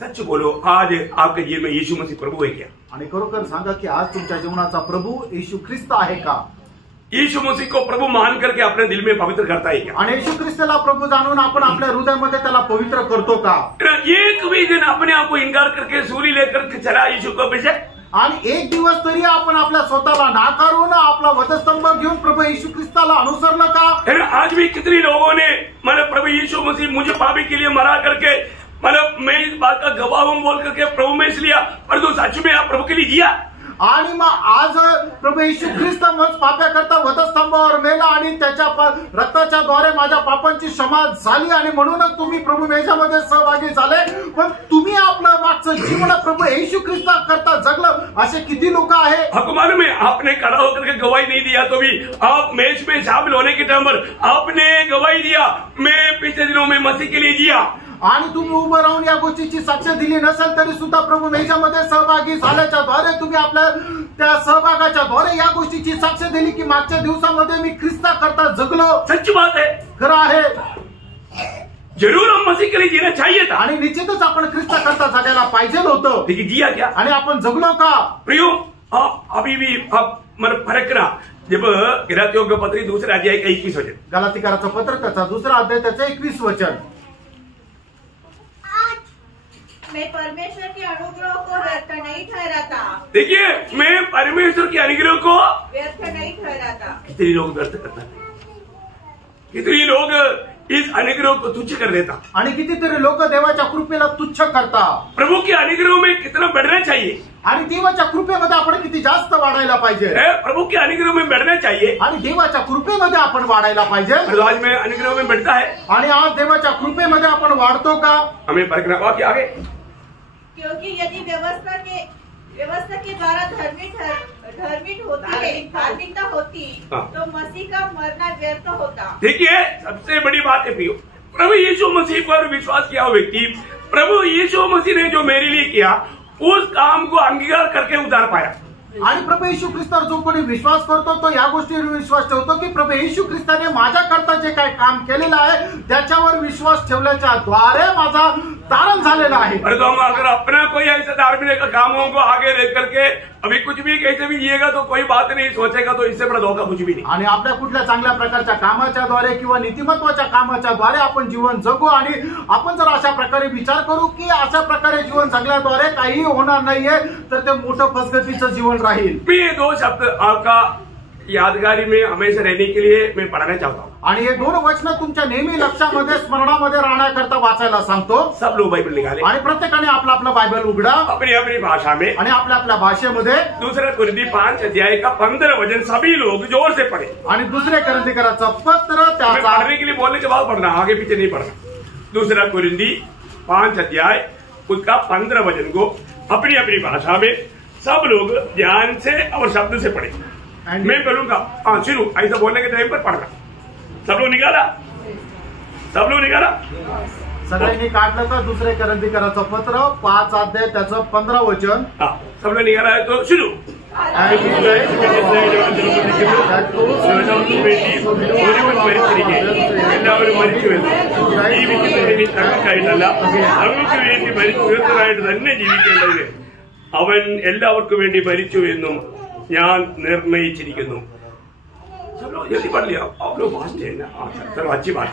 सच बोलो, आज आपके जीवन में यीशु मसीह प्रभु है क्या? आणि खरोखर सांगा की आज तुमच्या जीवनाचा प्रभू येशू ख्रिस्त आहे का? यीशु मसीह को प्रभु मान करके अपने दिल में पवित्र करता है क्या? आणि येशू ख्रिस्ताला प्रभू जाणून आपण आपल्या हृदयामध्ये त्याला पवित्र करतो का? एक भी दिन अपने आप को इनकार करके सूली लेकर चला यीशु को पीछे, आणि एक दिवस तरी आपण आपल्या स्वतःला नाकारून आपला वधस्तंभ घेऊन प्रभू येशू ख्रिस्ताला अनुसरलं का? आज भी कितने लोगों ने मतलब प्रभु यीशु मसीह मुझे पापी के लिए मरा करके, मतलब मैं इस बात का गवाह हूं बोल करके प्रभु में लिया, पर तो सच में आप प्रभु के लिए जिया। आणि मग आज प्रभू येशू ख्रिस्त मग पाप्या करता वधस्तंभावर मेला आणि त्याच्या रक्ताच्या द्वारे माझ्या पापांची क्षमा झाली, आणि म्हणूनच तुम्ही प्रभू मेजामध्ये सहभागी झाले। पण तुम्ही आपलं मागचं जीवन प्रभू येशू ख्रिस्ता करता जगलं असे किती लोक आहे? आपको मालूम है, आपने खड़ा होकर के गवाही नहीं दिया तो भी आप मैच में शामिल होने के टाइम पर आपने गवाही दिया, मैं पिछले दिनों में मसीह के लिए जिया। आणि तुम्ही उभं राहून या गोष्टीची साक्ष दिली नसेल तरी सुद्धा प्रभू मेजामध्ये सहभागी झाल्याच्या द्वारे तुम्ही आपल्या त्या सहभागाच्या द्वारे या गोष्टीची साक्ष दिली की मागच्या दिवसामध्ये मी ख्रिस्ता करता जगलो। सच्ची बात है, खरं आहे। जरूर हम मसीह के लिए जीना चाहिए था, आणि निश्चितच आपण ख्रिस्ता करता जगायला पाहिजे होतं, लेकिन जिया क्या? आणि आपण जगलो का? प्रियो, आप अभी भी आप मतलब फर्क ना, जब गलातियों के पत्र 2 अध्याय का 21 वचन, गलातीकाराचं पत्र त्याचा 2 अध्याय त्याचं 21 वचन, मैं परमेश्वर के अनुग्रह को व्यर्थ नहीं ठहराता। देखिए, मैं परमेश्वर के अनुग्रह को व्यर्थ नहीं ठहराता। कितने लोग व्यर्थ करता है, कितने लोग इस अनुग्रह को तुच्छ कर देता, आणि कितीतरी लोक देवाच्या कृपेला तुच्छ करता। प्रभु के अनुग्रह में कितना बढ़ना चाहिए, आणि देवाच्या कृपेमध्ये आपण किती जास्त वाढायला पाहिजे, प्रभु के अनुग्रह में बढ़ना चाहिए, आणि देवाच्या कृपेमध्ये आपण वाढायला पाहिजे। आज में अनुग्रह में बढ़ता है, आणि आज देवाच्या कृपेमध्ये आपण वाढतो का? हमें परखना क्या आगे, क्योंकि यदि व्यवस्था के द्वारा धार्मिकता होती तो मसीह का मरना व्यर्थ होता। देखिए, सबसे बड़ी बात है प्रियो, प्रभु यीशु मसीह पर विश्वास किया हुआ व्यक्ति, प्रभु यीशु मसीह ने जो मेरे लिए किया उस काम को अंगीकार करके उतार पाया। आणि प्रभू येशू ख्रिस्तावर जो कोणी विश्वास करतो तो या गोष्टीवर विश्वास ठेवतो की प्रभू येशू ख्रिस्ताने माझ्याकरता जे काही काम केलेलं आहे त्याच्यावर विश्वास ठेवल्याच्या द्वारे माझा तारण झालेला आहे। अरे तो हम अगर अपना कोई ऐसा धार्मिक कामों को आगे लेकर करके अभी कुछ भी कैसे भी जिएगा तो कोई बात नहीं सोचेगा तो इससे बड़ा धोखा कुछ भी नहीं। आणि आपल्या कुठल्या चांगल्या प्रकारच्या कामाच्या द्वारे किंवा नीतिमत्वाच्या कामाच्या द्वारे आपण जीवन जगू, आणि आपण जर अशा प्रकारे विचार करू की अशा प्रकारे जीवन जगल्याद्वारे काही होणार नाहीये तर ते मोठं फसगतीचं जीवन राहील। मैं ये 2 शब्द आपका यादगारी में हमेशा रहने के लिए मैं पढ़ाना चाहता हूँ, आणि हे 2 वचन तुमच्या नेहमी लक्षामध्ये स्मरणामध्ये राहण्याकरता वाचायला सांगतो। सब लोग बाइबल निकाले आणि प्रत्येकाने आपला आपला बायबल उघडा अपनी अपनी भाषा में, आणि आपल्या आपल्या भाषेमध्ये 2 कुरिन्थी 5 अध्याय का 15 वचन सभी लोग जोर से पढ़े। आणि 2 कुरिन्थीकराचं पत्र मैं त्याचा पढ़ने के लिए बोलने के बाद पढ़ना, आगे पीछे नहीं पढ़ना। 2 कुरिन्थी 5 अध्याय उसका 15 वचन को अपनी अपनी भाषा में सब लोग ध्यान से और शब्द से पढ़े। मैं बोलूंगा, हाँ शुरू, ऐसा बोलने के टाइम पर पढ़ना। सब लोग निकाला, सब लोग निकाला, सगळ्यांनी काढलं का? 2 कुरिन्थीकराचं पत्र 5 अध्याय त्याचं 15 वचन, हाँ सब लोग निकाला है तो शुरू। എല്ലാവരും മരിച്ചു വരുന്നു, ജീവിക്കുന്നതിന് തങ്ങൾക്കായിട്ടല്ല തങ്ങൾക്ക് വേണ്ടി മരിച്ചു ഉയർത്തനായിട്ട് തന്നെ ജീവിക്കേണ്ടതിന് അവൻ എല്ലാവർക്കും വേണ്ടി മരിച്ചു എന്നും ഞാൻ നിർണയിച്ചിരിക്കുന്നു. चलो जल्दी पढ़ लिया आप लोग फास्ट है ना. चलो अच्छी बात.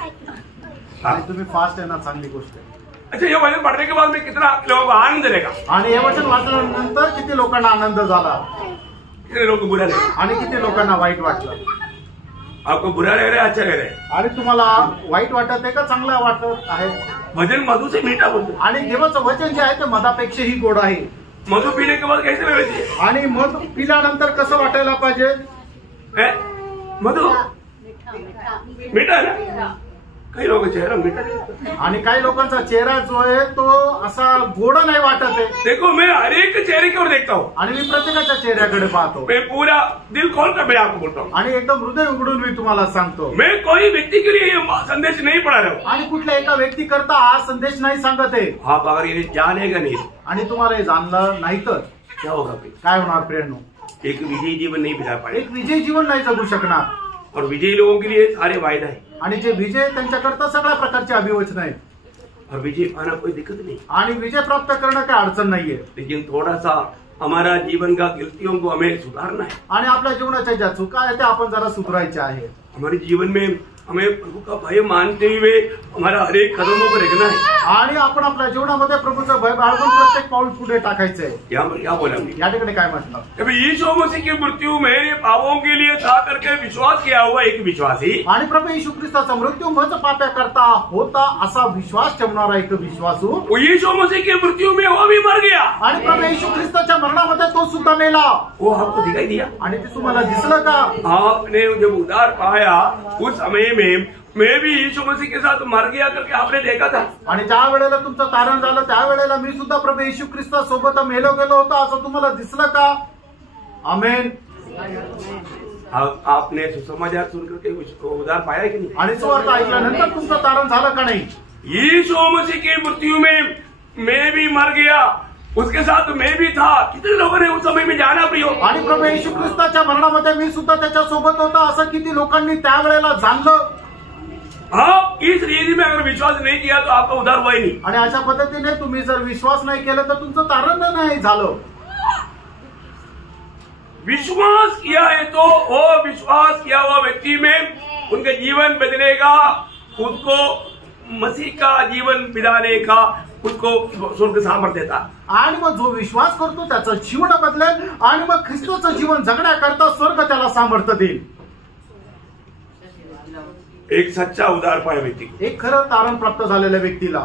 आणि तुम्ही फास्ट आहे ना, चांगली गोष्ट आहे. अच्छा ये वचन पढ़ने के बाद में कितना लोगों को आनंद लेगा. आणि हे वचन वाचल्यानंतर किती लोकांना आनंद झाला, कितने लोगों को बुरा लगा, आणि किती लोकांना वाईट वाटलं. आपको बुरा लग रहा है अच्छा लग रहा है. आणि तुम्हाला वाईट वाटत आहे का चांगलं वाटत आहे. भजन मधु से मीठा बोलते. आणि देवाचं वचन जे आहे ते मधापेक्षाही गोड आहे. मधु पीने के बाद कैसे लगती है. आणि मध पिल्यानंतर कसं वाटायला पाहिजे. मधु मीठा है ना. काही लोक चेहरा मीठा. आणि काही लोकांचा चेहरा जो आहे तो असा गोड नाही वाटत आहे. देखो मैं हर एक चेहरे की ओर देखता हूँ. आणि मी प्रत्येकाच्या चेहऱ्याकडे पाहतो. मैं पूरा दिल खोल कर मैं आपको बोलता हूँ. आणि एकदम हृदय उघडून मी तुम्हाला सांगतो. मैं कोई व्यक्ति के लिए ये संदेश नहीं पढ़ा रहा हूँ. आणि कुठल्या एका व्यक्ती करता हा संदेश नाही सांगत आहे. आप अगर ये जानेगा नहीं आणि तुम्हाला हे जाणलं नाही तर क्या होगा. काय होणार प्रेरणो. एक विजयी जीवन नहीं बिता पाए. एक विजयी जीवन नाही जगू शकणार. और विजयी लोगों के लिए सारे वायदा है. आणि जे विजय त्यांच्याकरता सगळ्या प्रकारचे अभिवचन आहेत. और विजय पाना कोई दिक्कत नहीं. आणि विजय प्राप्त करणं काही अडचण नाहीये. लेकिन थोड़ा सा हमारा जीवन का गलतियों को हमें सुधारना है. आणि आपल्या जीवनाच्या ज्या चुका आहेत त्या आपण जरा सुधारायच्या आहे. हमारे जीवन में हमें प्रभु का भय मानते हुए हमारा हर एक कदमों को रखना है. आणि आपण आपल्या जीवनामध्ये प्रभूचं भय बाळगून प्रत्येक पाऊल पुढे टाकायचंय. यहाँ पर क्या बोला या ठिकाणी काय म्हटलं. कभी यीशु मसीह की मृत्यु मेरे पापों के लिए था करके विश्वास किया हुआ एक विश्वासी. आणि प्रभू येशू ख्रिस्ताचा मृत्यू माझं पाप्या करता होता असा विश्वास ठेवणारा एक विश्वासू. वो यीशु मसीह की मृत्यु में वो भी मर गया. आणि प्रभू येशू ख्रिस्ताच्या मरणामध्ये तो सुद्धा मेला. वो आपको दिखाई दिया. आणि ते तुम्हाला दिसलं का. आपने जब उद्धार पाया उस समय में मैं भी यीशु मसीह के साथ मर गया करके आपने देखा था. आणि ज्या वेळेला तुमचं तारण झालं त्यावेळेला मी सुद्धा प्रभू येशू ख्रिस्ता सोबत मेलो गेलो होतो असं तुम्हाला दिसलं का. आमेन. आपने सुसमाचार सुनकर के उद्धार पाया कि नहीं. आणि सुवार्ता ऐकल्यानंतर तुमचं तारण झालं का नाही. यीशु मसीह की मृत्यु में मैं भी मर गया उसके साथ मैं भी था. कितने लोगों ने उस समय में जाना प्रियो. आणि प्रभू येशू ख्रिस्ताच्या मरणामध्ये मी सुद्धा त्याच्या सोबत होता असं किती लोकांनी त्यावेळेला जाणलं. आप इस रीति में अगर विश्वास नहीं किया तो आपका उद्धार हुआ ही नहीं. आणि अशा पद्धतीने तुम्ही जर विश्वास नाही केला तर तुमचं तारण नाही झालं. विश्वास किया है तो वो विश्वास किया हुआ व्यक्ति में उनका जीवन बदलेगा. उसको मसीह का जीवन बिताने का उसको स्वर्ग सामर्थ्य देता. आणि मग जो विश्वास करतो त्याचं जीवन बदलेल आणि मग ख्रिस्ताचं जीवन जगण्याकरता स्वर्ग त्याला सामर्थ्य देईल. एक सच्चा उद्धार पाया व्यक्ति एक खरं तारण प्राप्त झालेल्या व्यक्तीला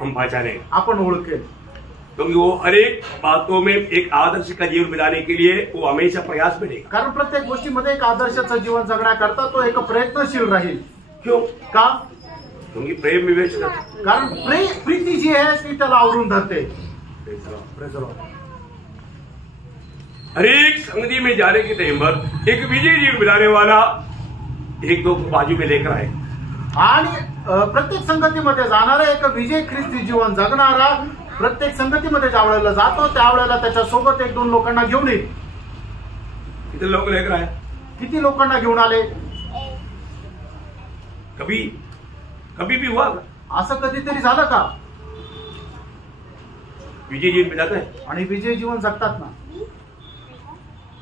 हम पहचाने. आपण ओळखेल. क्योंकि वो हर एक बातों में एक आदर्श का जीवन बिताने के लिए वो हमेशा प्रयास में रहेगा. कारण प्रत्येक गोष्टीमध्ये एक आदर्शाचं जीवन जगण्याकरता तो एक प्रयत्नशील राहील. क्यों. का. क्योंकि प्रेम विवेच कारण प्रीती जी आहे ती त्याला आवरून धरते. हर एक संगति में जाने के टाइम पर एक विजय जीवन बिताने वाला एक दो बाजू में लेकर आए. आणि प्रत्येक संगतीमध्ये जाणारा एक विजय ख्रिस्ती जीवन जगणारा प्रत्येक संगतीमध्ये ज्या वेळेला जातो त्यावेळेला त्याच्या सोबत एक दोन लोकांना घेऊन येईल. किती लोक लेकर आए. किती लोकांना घेऊन आले. कभी भी हुआ असं कधीतरी झालं का. विजय जीवन बिताते हैं. आणि विजय जीवन जगतात ना.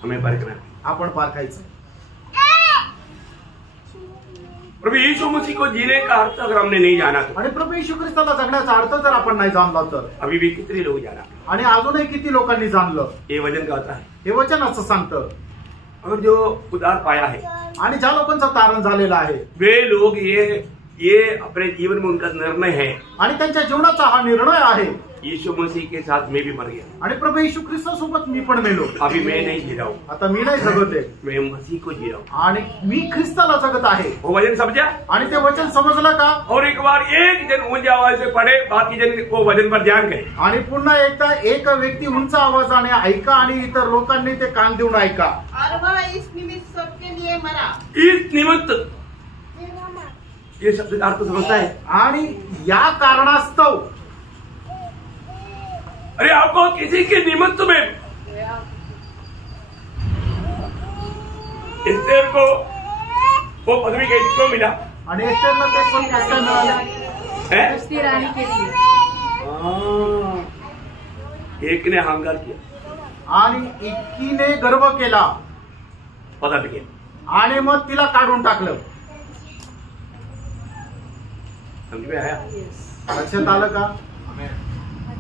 हमें परखना है. आपण पारखायचं. प्रभु यीशु मसीह को जीने का अर्थ अगर हमने नहीं जाना तो. आणि प्रभू येशू ख्रिस्ताला जगण्याचा अर्थ जर आपण नाही जाणला तर अभी भी कितने लोग जाना. आणि अजूनही किती लोकांनी जाणलं. ये वचन कहता है. हे वचन असं सांगतं. अगर जो उद्धार पाया है आणि ज्या लोकांचं तारण झालेलं आहे वे लोग ये अपने जीवन में उनका निर्णय है. आणि त्यांच्या जीवनाचा हा निर्णय आहे. यीशु मसीह के साथ मैं भी मर गया. आणि प्रभू येशू ख्रिस्तासोबत मी पण मेलो. अभी मैं नहीं जी रहा हूँ. आता मी नाही जगत आहे. मैं मसीह को जी रहा हूँ. आणि मी ख्रिस्ताला जगत आहे. वो वचन समझा. आणि ते वचन समजलं का. और एक बार एक जन ऊंची आवाज से पढ़े बाकी जन वो वचन पर ध्यान करें. आणि पुन्हा एकदा एक व्यक्ती उंच आवाजाने ऐका आणि इतर लोकांनी ते कान देऊन ऐका. और वह इस निमित्त सबके लिए मरा. इस निमित्त ये शब्द का अर्थ समझता है. आणि या कारणास्तव. अरे आपको किसी के निमित्त में एस्तेर को वो पदवी क्यों मिला. आणि एस्तेरला ते पण कसं मिळालं. कश्ती राणी के लिए. एक ने अहंकार किया. आणि इतकीने गर्भ केला आणि मग तिला काढून टाकलं. लक्षात आलं का?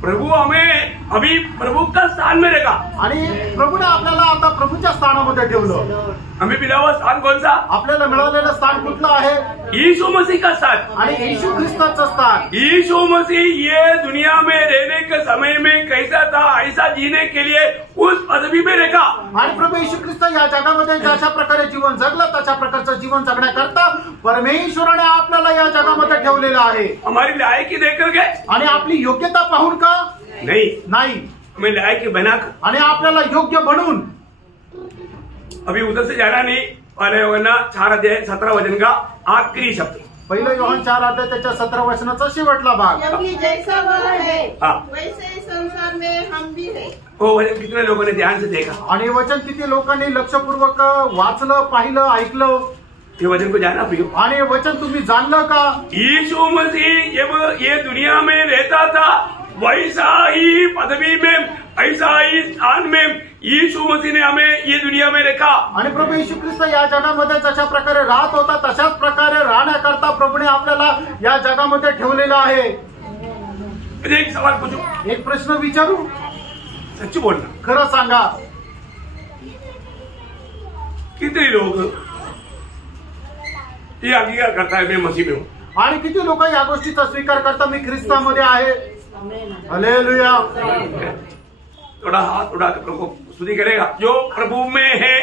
प्रभु हमें अभी प्रभु का स्थान में रखा आणि प्रभूने आपल्याला आता प्रभूच्या स्थानामध्ये ठेवलं. हमें मिला हुआ स्थान कौन सा? आपल्याला मिळालेलं स्थान कुठलं आहे? यीशु मसीह का स्थान. आणि येशू ख्रिस्ताचं स्थान. यीशु मसीह ये दुनिया में रहने के समय में कैसा था ऐसा जीने के लिए उस पदवी में रखा. आणि प्रभू येशू ख्रिस्त या जगामध्ये जशा प्रकारे जीवन जगलं तशा प्रकारचं जीवन जगण्याकरता परमेश्वराने आपल्याला या जगामध्ये ठेवलेलं आहे. हमारी लायकी देख करके आणि आपली योग्यता पाहून का? नाही. हमें लायकी बनाकर. आणि आपल्याला योग्य बनून. अभी उधर से जाना नहीं. पहले योहन्ना 4:17 का आखिरी शब्द. पहिलं योहन 4 त्याच्या 17 वचनाचा शेवटला भाग. क्योंकि जैसा वह है हाँ. वैसे संसार में हम भी है. वो वचन कितने लोगों ने ध्यान से देखा? आणि वचन किती लोकांनी लक्षपूर्वक वाचलं, पाहिलं, ऐकलं? ये वचन को जाना प्रियो. आणि वचन तुम्ही जाणलं का? यीशु मसीह जब ये दुनिया में रहता था वैसा ही पदवी में ऐसा ही स्थान में यीशु मसीह ने हमें ये दुनिया में रखा. आणि प्रभू येशू ख्रिस्त या जगामध्ये जशा प्रकारे राहत होता तशाच प्रकारे राहण्याकरता प्रभूने आपल्याला या जगामध्ये ठेवलेलं आहे. एक सवाल पूछू. एक प्रश्न विचारू. सच्ची बोलना. खरं सांगा. कितने लोग ये अंगीकार करता है मैं मसीह में हूँ? आणि किती लोक या गोष्टीचा स्वीकार करता मी ख्रिस्तामध्ये आहे? हालेलुया. थोड़ा हाथ उड़ा के प्रभु को स्तुति करेगा. जो प्रभु में है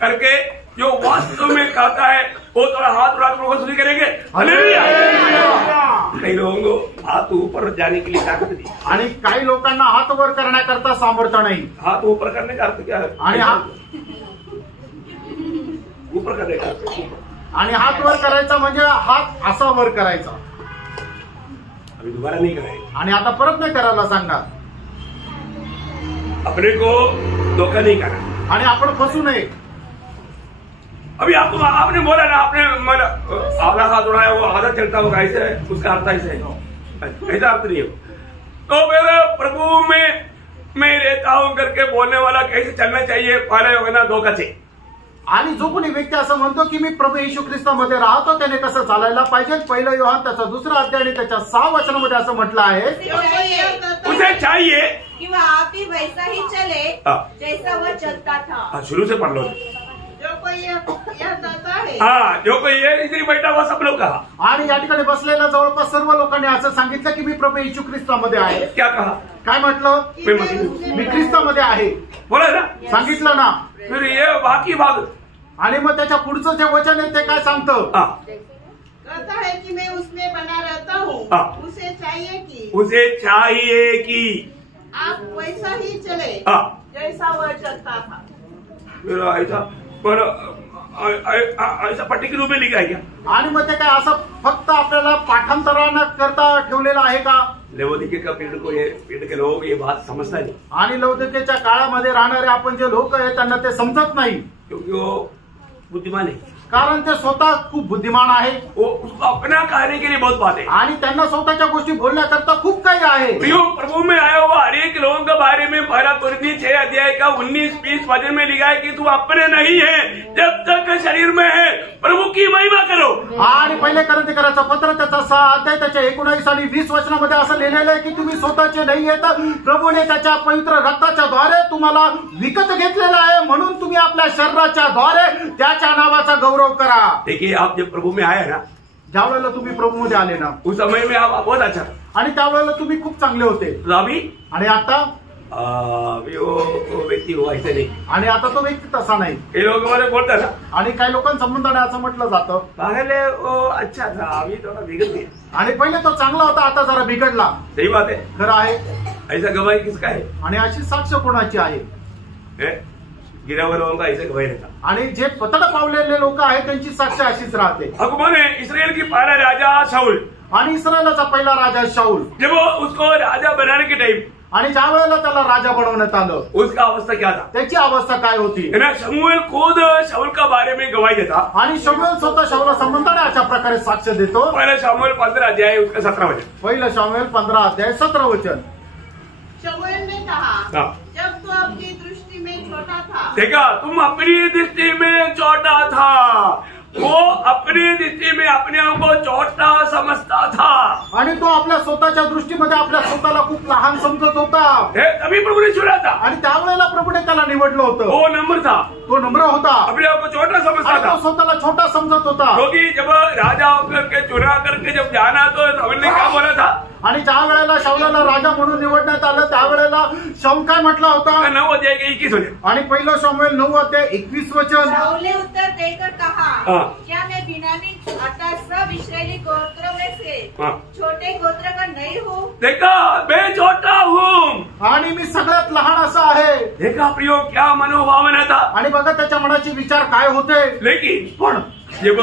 करके जो वास्तव में कहता है वो थोड़ा हाथ उड़ा के प्रभु को स्तुति करेंगे. हालेलुया. कई लोगों को हाथ ऊपर जाने के लिए ताकत दी. आणि काही लोकांना हात वर करण्याकरता सामर्थ्य नाही. हाथ ऊपर करने का अर्थ क्या है? आणि ऊपर करने का अर्थ. आणि हात वर करायचा म्हणजे हात असा वर करायचा. अभी दोबारा नहीं करेगा. आणि आता परत नाही करायला सांगा. अपने को धोखा नहीं करना. आणि आपण फसू नये. अभी आपने बोला ना आपने आधा हाथ उड़ाया वो आधा चलता होगा ऐसे है उसका अर्थ ऐसे है. ऐसा अर्थ नहीं हो. तो फिर प्रभु में मैं रहता हूं करके बोलने वाला कैसे चलना चाहिए? पहले होगा ना धोखा से. आणि जो कोणी व्यक्ती असं म्हणतो की मी प्रभू येशू ख्रिस्तामध्ये राहतो त्याने कसं चालायला पाहिजे? पहिलं योहान त्याचा 2 अध्याय आणि त्याच्या 6 वचनामध्ये असं म्हटलं आहे. उसे चाहिए कि वह आप ही वैसा ही चले जैसा वह चलता था. शुरू से पढ़ लो. जो कोई यह कहता है. हाँ जो कोई ये इधर बैठा हुआ सब लोग कहा. आणि या ठिकाणी बसलेल्या जवळपास सर्व लोकांनी असं सांगितलं की मी प्रभू येशू ख्रिस्तामध्ये आहे. क्या कहा? काय म्हटलं? मी ख्रिस्तामध्ये आहे. बोला ना. सांगितलं ना. फिर ये बाकी भाग. आणि मग त्याच्या पुढचं जे वचन आहे ते काय सांगतं? कहता है कि मैं उसमें बना रहता हूँ. उसे चाहिए कि आप वैसा ही चले जैसा वह चलता था. फिर ऐसा पर ऐसा पट्टी के रूप में लिखा है क्या? आणि मग ते काय असं फक्त आपल्याला पाठांतरानं करता ठेवलेलं आहे का? लवोदिके का पीढ़ के लोग ये बात समझता नहीं. आणि लवोदिकेच्या काळामध्ये राहणारे आपण जे लोक आहेत त्यांना ते समजत नाही. क्योंकि वो बुद्धिमान है. कारण ते स्वतः खूप बुद्धिमान आहे. वो उसको अपना कहने के लिए बहुत बात है. आणि त्यांना स्वतःच्या गोष्टी बोलण्याकरता खूप काही आहे. प्रभु में आया हुआ हर एक लोगों के बारे में 1 कोरिन्थियों 6 अध्याय का 19-20 वचन में लिखा है कि तू अपने नहीं है जब तक शरीर में है प्रभु की महिमा करो. आणि पहिले कोरिन्थियराचं पत्र त्याचा 6 अध्याय त्याच्या 19 आणि 20 वचनामध्ये असं लिहिलेलं आहे की तुम्ही स्वतःचे नाही आहेत प्रभूने त्याच्या पवित्र रक्ताच्या द्वारे तुम्हाला विकत घेतलेलं आहे म्हणून तुम्ही आपल्या शरीराच्या द्वारे त्याच्या नावाचा गौरव करा. देखिए आप जब प्रभु में आए ना ज्या वेळेला तुम्ही प्रभूमध्ये आले ना उस समय में आप बहुत अच्छा आणि त्यावेळेला तुम्ही खूप चांगले होते. अभी आणि आता वो व्यक्ती हो ऐसे नहीं. आणि आता तो व्यक्ती तसा नाही. हे लोग मला बोलतात ना. आणि काही लोकांसंबंधाने असं म्हटलं जातं पहले वो अच्छा था अभी थोड़ा बिगड़ गया. आणि पहिले तो चांगला होता आता जरा बिघडला. सही बात है. खरं आहे. ऐसा गवाही किसका है? आणि अशी साक्ष कोणाची आहे? गिरा हुआ लोगों का ऐसे गवाही रहता. आणि जे पतड पावलेले लोक आहेत त्यांची साक्ष अशीच राहते. हुकूमत है इस्राएल की पहला राजा शाऊल. आणि इस्रायलाचा पहिला राजा शाऊल जब वो उसको राजा बनाने के टाइम आणि ज्या वेळेला त्याला राजा बनवण्यात आलं उसका अवस्था क्या था? त्याची अवस्था काय होती? शमूएल खुद शाऊल का बारे में गवाही देता. आणि शमूएल स्वतः शाऊला संबंधाने अशा प्रकारे साक्ष देतो. पहला शमूएल 15 अध्याय उसका 17 वचन. पहिलं शमूएल 15 अध्याय 17 वचन. शमूएल ने कहा जब तू अपनी दृष्टि छोटा था। देखा, तुम अपनी दृष्टि में छोटा था, वो अपनी दृष्टि में अपने आप को छोटा समजता था आणि तो आपल्या स्वतःच्या दृष्टीमध्ये आपल्या स्वतःला खूप लहान समजत होता. तभी प्रभु ने चुना था आणि त्यावेळेला प्रभूने त्याला निवडलं होतं. वो नम्र था, तो नम्र होता, अपने आप को छोटा समझता आणि था. तो स्वतःला छोटा समजत होता. क्योंकि जब राजा होकर के चुना करके जब जाना तो हमने क्या बोला था, आणि ज्या वेळेला शाऊलाला राजा म्हणून निवडण्यात आलं त्यावेळेला शाऊल काय म्हटलं होता, 9 अध्याय 21 वचन. आणि पहिलं शमूएल 9 अध्याय 21 वचन. शाऊल ने उत्तर देकर कहा, हाँ। क्या मैं बिन्यामीन अर्थात सब इस्राएली गोत्रों में से हाँ। छोटे गोत्र का नहीं हूँ? देखा, मैं छोटा हूँ, आणि मी सगळ्यात लहान असा आहे. देखा प्रियो, क्या मनोभावना था. आणि बघा त्याच्या मनाचे विचार काय होते. लेकिन पण जब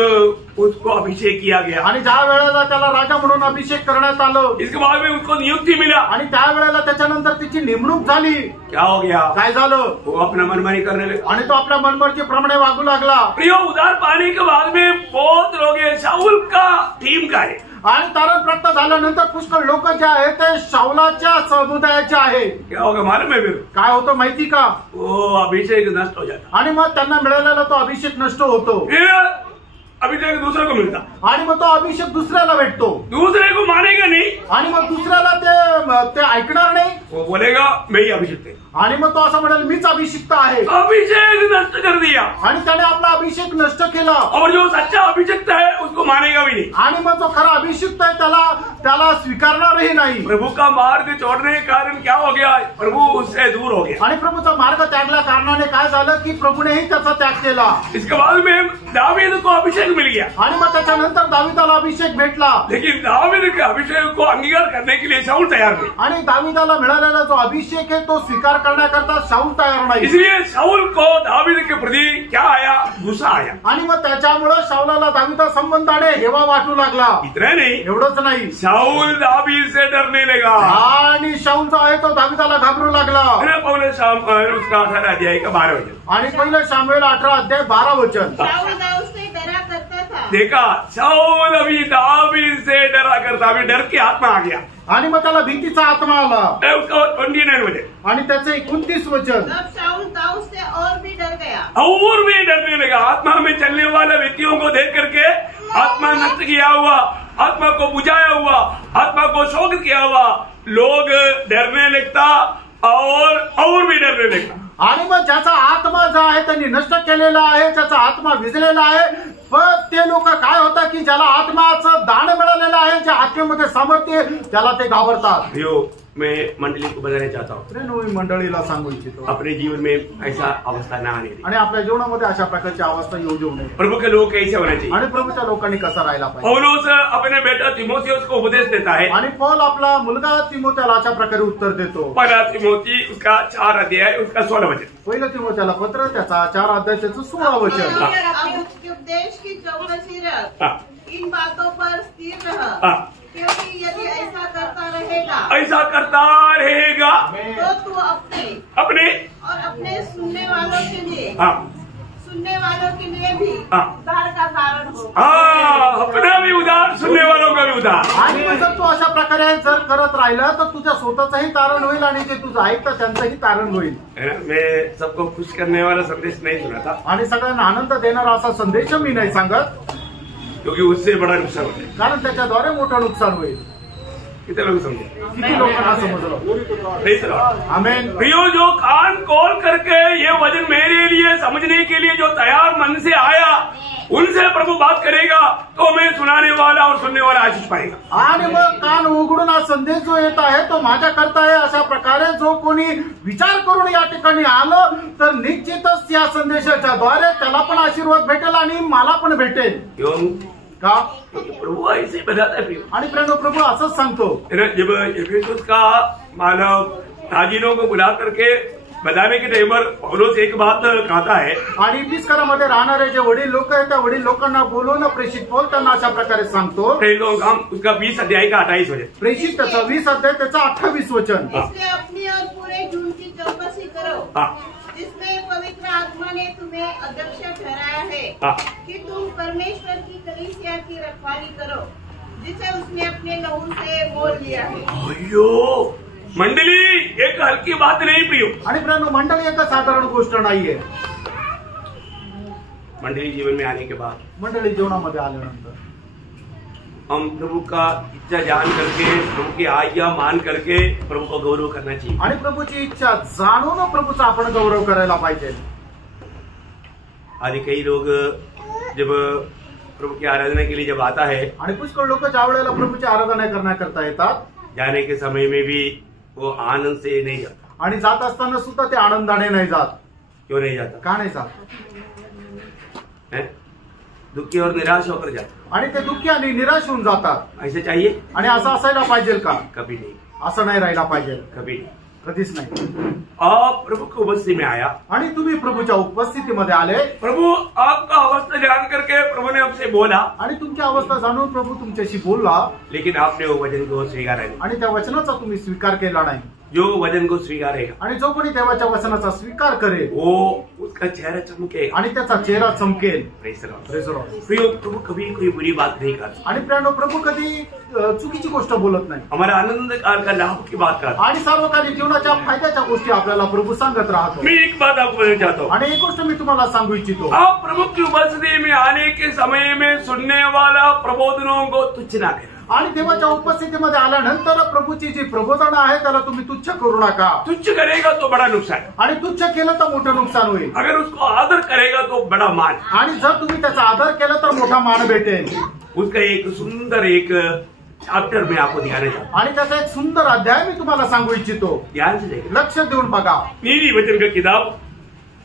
उसको अभिषेक किया गया, आणि ज्या वेळेला त्याला राजा म्हणून अभिषेक करण्यात आलं, इसके बाद में उसको नियुक्ति मिला, आणि त्यावेळेला त्याच्यानंतर तिची नेमणूक झाली, क्या हो गया, काय झालं, वो अपना मनमानी करने लगा. आणि तो आपल्या मनमर्जीप्रमाणे वागू लागला. प्रियो, उधार पाने के बाद में बहुत लोग हैं, शाऊल का टीम का है. आणि तारण प्राप्त झाल्यानंतर पुष्कळ लोक जे आहेत ते शाऊलाच्या समुदायाचे आहे. क्या होगा मालूम है फिर, काय होतं माहिती का, वो अभिषेक नष्ट हो जाता. आणि मग त्यांना मिळालेला तो अभिषेक नष्ट होतो, फिर अभिषेक दूसरे को मिलता, आणि मग तो अभिषेक दुसऱ्याला भेटतो, दूसरे को मानेगा नहीं, आणि मग दुसऱ्याला ते ऐकणार नाही, वो बोलेगा मैं ही अभिषेक है. आणि मग तो असं म्हणेल मीच अभिषिक्त आहे, अभिषेक नष्ट कर दिया. आणि त्याने आपला अभिषेक नष्ट केला. और जो सच्चा अभिषिक्त है उसको मानेगा भी नहीं. आणि मग जो खरा अभिषिक्त आहे त्याला स्वीकारणारही नाही. प्रभु का मार्ग छोड़ने के कारण क्या हो गया, प्रभु उससे दूर हो गया. आणि प्रभूचा मार्ग त्यागल्या कारणाने काय झालं की प्रभूनेही त्याचा त्याग केला. इसके बाद में दावीद को अभिषेक मिल गया. आणि मग त्याच्यानंतर दाविदाला अभिषेक भेटला. लेकिन दावीद के अभिषेक को अंगीकार करने के लिए शाऊल तैयार नहीं. आणि दाविदाला मिळालेला जो अभिषेक आहे तो स्वीकार करण्याकरता शाऊल तयार नाही. इसलिए शाऊल को दावीद के प्रति क्या आया, गुस्सा आया. आणि मग त्याच्यामुळे शाऊलाला दाविदा संबंधाने हेवा वाटू लागला. इतना नहीं, एवढंच नाही, शाऊल दावीद से डरने लगा. आणि शाऊल जो आहे तो दाविदाला घाबरू लागला. उसका 18 अध्याय का 12 वचन. आणि पहिलं शामूएल 18 अध्याय 12 वचन. शाऊल दाऊद से डरा करता था। देखा, शाऊल अभी दावीद से डरा करता, अभी डर के आत्मा आ गया. आणि मग त्याला भीतीचा आत्मा आला. उसका 29 वचन. आणि त्याचं 29 वचन. तब शाऊल दाऊद से और भी डर गया। और भी डरने लगा. आत्मा में चलने वाले व्यक्तियों को देख करके आत्मा नष्ट किया हुआ, आत्मा को बुझाया हुआ, आत्मा को शोक किया हुआ लोग डरने लगता और भी डरने लगता. आणि मग ज्याचा आत्मा जो आहे त्यांनी नष्ट केलेला आहे, ज्याचा आत्मा विजलेला आहे, पण ते लोक काय होतं की ज्याला आत्माचं दान मिळालेलं आहे, ज्या आत्मेमध्ये सामर्थ्य त्याला ते घाबरतात. मैं मंडली को बताना चाहता हूँ, नवीन मंडळीला सांगू इच्छितो अपने जीवन में ऐसा अवस्था ना आने. आणि आपल्या जीवनामध्ये अशा प्रकारची अवस्था येऊ देऊ नये. प्रभु के लोग कैसे होना चाहिए. आणि प्रभूच्या लोकांनी कसा राहायला पाहिजे. पौलुस अपने बेटा तिमोथियुस को उपदेश देता है. आणि पौल आपला मुलगा तिमोथेला अशा प्रकारे उत्तर देतो. पहला तिमोथी उसका 4 अध्याय उसका 16 वचन. पहिलं तिमोथेला पत्र त्याचा 4 अध्याय त्याचं 16 वचन. अपने उपदेश की चौकसी रख, इन बातों पर स्थिर रह, क्योंकि यदि ऐसा करता रहेगा तो तू अपने और अपने सुनने वालों के लिए भी उद्धार का कारण हो. अपना भी उद्धार, सुनने वालों का भी उद्धार. आणि मग जर तू अशा प्रकारे जर करत राहिला तर तुझ्या स्वतःचंही तारण होईल आणि जे तुझं ऐकतं त्यांचंही तारण होईल. मैं सबको खुश करने वाला संदेश नहीं सुना था, आणि सगळ्यांना आनंद देणारा असा संदेश मी नाही सांगत, क्योंकि उससे बड़ा नुकसान होता है. कारण त्याच्याद्वारे मोठं नुकसान होईल. कितने लोग समझे, किती लोकांना समजलं. नहीं सुना. आमेन. प्रियो, जो कान खोल करके ये वचन मेरे लिए समझने के लिए जो तैयार मन से आया, उनसे प्रभु बात करेगा तो मैं सुनाने वाला और सुनने वाला आशीष पाएगा. आणि मग कान उघडून हा संदेश जो येत आहे तो माझ्या करता आहे. अशा प्रकारे जो कोणी विचार करून या ठिकाणी आलं तर निश्चितच या संदेशाच्या द्वारे त्याला पण आशीर्वाद भेटेल आणि मला पण भेटेल. का प्रभु ऐसे बताता है. आणि प्रभू असंच सांगतो. जब एफेसुस का मानव ताजिनों को बुला करके बताने के टाइम पर पौलुस एक बात कहता है. आणि इफिसकरामध्ये राहणारे जे वडील लोक आहेत त्या वडील लोकांना बोलवून प्रेषित पौल त्यांना अशा प्रकारे सांगतो. उसका 20 अध्याय का 28 वचन. प्रेषित त्याचा 20 अध्याय त्याचा 28 वचन. इसलिए अपनी और पूरे झूठ की चौकसी करो, जिसमें पवित्र आत्मा ने तुम्हें अध्यक्ष ठहराया है कि तुम परमेश्वर की कलीसिया की रखवाली करो, जिसे उसने अपने लहू से मोल लिया है. मंडली एक हलकी बात नहीं प्रियो. आणि प्रियांनो, मंडळी एक साधारण गोष्ट नाहीये. मंडली जीवन में आने के बाद, मंडळी जीवनामध्ये आल्यानंतर हम प्रभु का इच्छा जान करके, प्रभु की आज्ञा मान करके प्रभु को गौरव करना चाहिए. आणि प्रभूची इच्छा जाणून प्रभूचा आपण गौरव करायला पाहिजे. आधी कई लोग जब प्रभु की आराधना के लिए जब आता है, आणि पुष्कळ लोक ज्या वेळेला प्रभूची आराधना करण्याकरता येतात, जाने के समय में भी वो आनंद से नहीं जाता. आणि जात असताना सुद्धा ते आनंदाने नाही जात. क्यों नहीं जाता? का नाही जात? दुखी और निराश होकर जाता. आणि ते दुःखी आणि निराश होऊन जातात. ऐसे चाहिए? आणि असं असायला पाहिजे का? कभी नहीं. असं नाही राहायला पाहिजे. कभी नहीं. कधीच नाही. आप प्रभु की उपस्थिति में आया, आणि तुम्ही प्रभूच्या उपस्थितीमध्ये आले, प्रभु आपका अवस्था जान करके प्रभु ने आपसे बोला, आणि तुमची अवस्था जाणून प्रभू तुमच्याशी बोलला, लेकिन आपने वो वचन को स्वीकारा नहीं. आणि त्या वचनाचा तुम्ही स्वीकार केला नाही. जो वचन को स्वीकारेगा, आणि जो कोणी देवाच्या वचनाचा स्वीकार करेल, वो उसका चेहरा चमकेगा आणि त्याचा चेहरा चमकेल. Praise the Lord. Praise the Lord. प्रियो, प्रभु कभी कोई बुरी बात नहीं करता. आणि प्रियांनो, प्रभू कधी चुकीची गोष्ट बोलत नाही. हमारा आनंद काल का लाभ की बात करता. आणि सार्वकालिक जीवनाच्या फायद्याच्या गोष्टी आपल्याला प्रभू सांगत राहतो. मैं एक बात आपको बताना चाहता हूँ. आणि एक गोष्ट मी तुम्हाला सांगू इच्छितो. आप प्रभु की उपस्थिति में आने के समय में सुनने वाला प्रबोधनों को तुच्छ ना करें. आणि देवाच्या उपस्थितीमध्ये आल्यानंतर प्रभूची जी प्रबोधन आहे त्याला तुम्ही तुच्छ करू नका. तुच्छ करेगा तो बड़ा नुकसान. आणि तुच्छ केलं तर मोठं नुकसान होईल. अगर उसको आदर करेगा तो बड़ा मान. आणि जर तुम्ही त्याचा आदर केला तर मोठा मान भेटेल. उसका एक सुंदर एक चैप्टर में आपको दिखाने चाहता. आणि त्याचा एक सुंदर अध्याय मी तुम्हाला सांगू इच्छितो. ध्यान से देखिए. लक्ष देऊन बघा. नीति वचन का किताब,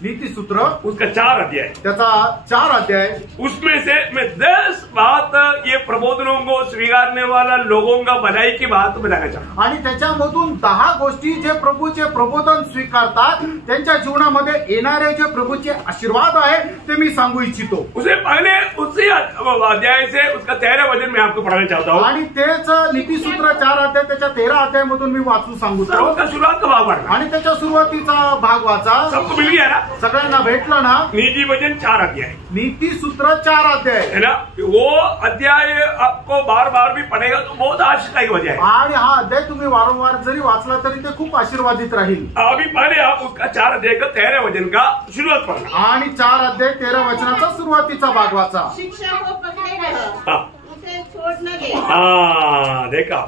नीतिसूत्र, उसका 4 अध्याय, त्याचा 4 अध्याय. उसमें से मैं 10 बात ये प्रबोधनों को स्वीकारने वाला लोगों का भलाई की बात बताना चाहता हूँ. आणि त्याच्यामधून 10 गोष्टी जे प्रभूचे प्रबोधन स्वीकारतात त्यांच्या जीवनामध्ये येणारे जे प्रभूचे आशीर्वाद आहे ते मी सांगू इच्छितो. उसे पहले उसी अध्याय से उसका 13 वचन मैं आपको पढ़ाना चाहता हूँ. आणि तेच नीतिसूत्र 4 अध्याय त्याच्या 13 अध्यायमधून मी वाचू सांगू. उसका शुरुआत का भाग पढ़ना. आणि त्याच्या सुरुवातीचा भाग वाचा. सबको मिल गया ना? सगळ्यांना भेटलं ना? नीति वचन 4 अध्याय, नीतिसूत्र 4 अध्याय है ना? वो अध्याय आपको बार बार भी पढ़ेगा तो बहुत आशीर्वाद हो जाएगा. आणि हा अध्याय तुम्ही वारंवार जरी वाचला तरी ते खूप आशीर्वादित राहील. अभी पहले आप उसका 4 अध्याय का 13 वचन का शुरुआत पढ़ना. आणि 4 अध्याय 13 वचनाचा सुरुवातीचा भाग वाचा. शिक्षा को पकड़े रहो, हाँ. उसे छोड़ न दे. हाँ, देखा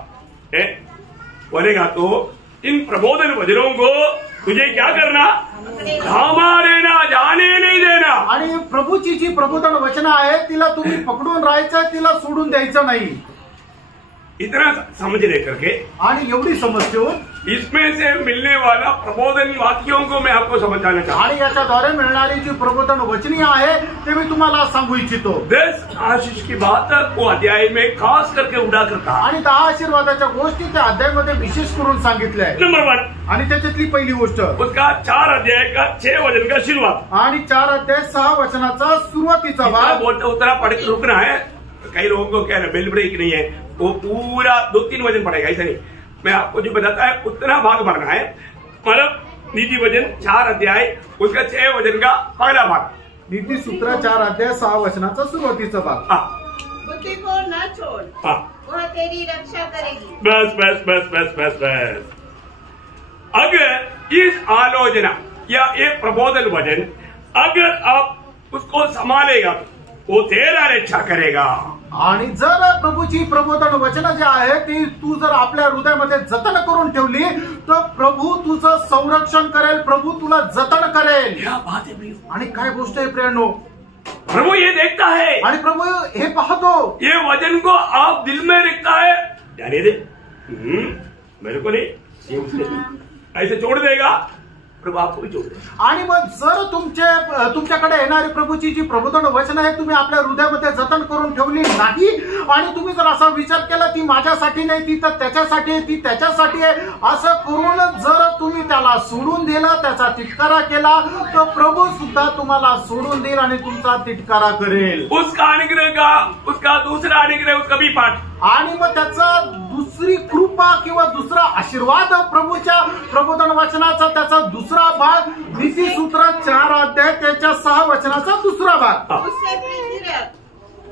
बोलेगा तो इन प्रबोधन वचनों को तुझे क्या करना? हमारे ना जाने नहीं देना. आणि प्रभूची जी प्रबोधन वचन आहे तिला तुम्ही पकडून राहायचं, तिला सोडून द्यायचं नाही. इतना समझ लेकर के आणि एवढी समज ठेवून इसमें से मिलने वाला प्रबोधन वाक्यों को मैं आपको समझाना चाहता आणि याच्याद्वारे मिळणारी जी प्रबोधन वचनी आहे ते मी तुम्हाला सांगू इच्छितो. हूँ. 10 आशीष की बात वो अध्याय में खास करके उड़ा करता. आणि 10 आशीर्वादाच्या गोष्टी त्या अध्यायामध्ये विशेष करून सांगितल्या आहेत. नंबर 1, आणि त्याच्यातली पहिली गोष्ट उसका 4 अध्याय का 6 वचन का शुरुआत. आणि 4 अध्याय 6 वचनाचा सुरुवातीचा जितना भाग. बोलते उतना पढ़ के रुकना है. कई लोगों को क्या है, बेल ब्रेक नहीं है, वो पूरा 2-3 वचन पढ़ेगा. ऐसा नहीं, मैं आपको जो बताता है उतना भाग पढ़ना है. मतलब नीति वचन 4 अध्याय उसका 6 वचन का पहला भाग. नीतिसूत्र 4 अध्याय 6 वचनाचा सुरुवातीचा भाग. हाँ. बुद्धि को न छोड़, हाँ. वह तेरी रक्षा करेगी. बस बस बस बस बस बस. अगर इस आलोचना या ये प्रबोधन वचन अगर आप उसको संभालेगा वो तेरा रक्षा करेगा. आणि जर प्रभूची प्रबोधन वचन जे आहे ती तू जर आपल्या हृदयामध्ये जतन करून ठेवली तर प्रभू तुझं संरक्षण करेल, प्रभू तुला जतन करेल. क्या बात है प्रियो. आणि काय गोष्ट आहे प्रियांनो, प्रभु ये देखता है, आणि प्रभू हे पाहतो. ये वचन को आप दिल में रखता है, जाने दे. मेरे को नहीं, ये उसने ऐसे छोड़ देगा, प्रभु आपको भी छोड़ देगा. आणि मग जर तुमच्याकडे येणारी प्रभूची जी प्रबोधन वचन आहे तुम्ही आपल्या हृदयामध्ये जतन करून ठेवली नाही आणि तुम्ही जर असा विचार केला ती माझ्यासाठी नाही, ती तर त्याच्यासाठी आहे, ती त्याच्यासाठी आहे, असं करून जर तुम्ही त्याला सोडून दिलं, त्याचा तिटकारा केला तर प्रभू सुद्धा तुम्हाला सोडून देईल आणि तुमचा तिटकारा करेल. उसका अनुग्रह का, उसका दूसरा अनुग्रह, उसका भी पाठ. आणि मग त्याचा दुसरी कृपा किंवा दुसरा आशीर्वाद प्रभूच्या प्रबोधन वचनाचा त्याचा दुसरा भाग नीतिसूत्र 4 अध्याय त्याच्या 6 वचनाचा दुसरा भाग. उससे प्रीति रख,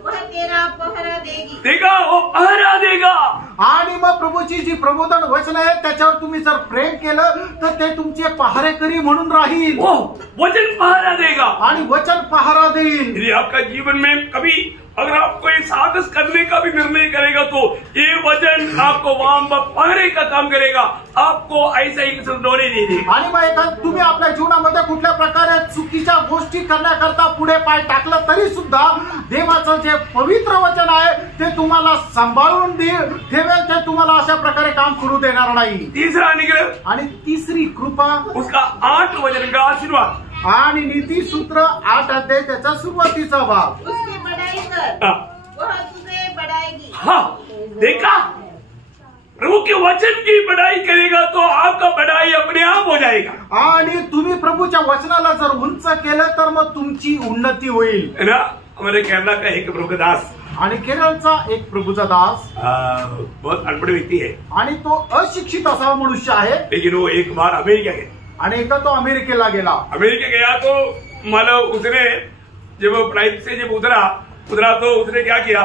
वह तेरा पहरा देगी. देगा, वो पहरा देगा. आणि मग प्रभू प्रभूची जी प्रबोधन वचन आहे त्याच्यावर तुम्ही जर प्रेम केलं तर ते तुमचे पहारेकरी म्हणून राहील. वो वचन पहरा देगा आणि वचन पहारा देईल. यदि आपका जीवन में कभी अगर आप कोई साहस करने का भी निर्णय करेगा तो ये वचन आपको वहां पर पहरे का काम करेगा. आपको ऐसा ही डोले नहीं देगा. आणि मग तुम्ही आपल्या जीवनामध्ये कुठल्या प्रकारे चुकीच्या गोष्टी करण्याकरता पुढे पाय टाकलं तरी सुद्धा देवाचं जे पवित्र वचन आहे ते तुम्हाला सांभाळून ठेवेल. ते तुम्हाला अशा प्रकारे काम करू देणार नाही. तीसरा निग्रह आणि तिसरी कृपा उसका 8 वचन का आशीर्वाद. आणि नीती सूत्र 8 अध्याय त्याचा सुरुवातीचा भाग. उसकी बड़ाई कर, वह तुझे बढ़ाएगी. हाँ देखा, प्रभु के वचन की बढ़ाई करेगा तो आपका बढ़ाई अपने आप हो जाएगा. आणि तुम्ही प्रभूच्या वचनाला जर उंच केलं तर मग तुमची उन्नती होईल. है ना. हमारे केरला का एक प्रभु दास आणि केरळचा एक प्रभूचा दास बहुत अनपढ़ व्यक्ति है आणि तो अशिक्षित असा मनुष्य आहे. लेकिन वो एक बार अमेरिका गया. आणि एकदा तो अमेरिकेला गेला. अमेरिका गया तो मतलब उसने जब फ्लाइट से जब उतरा तो उसने क्या किया,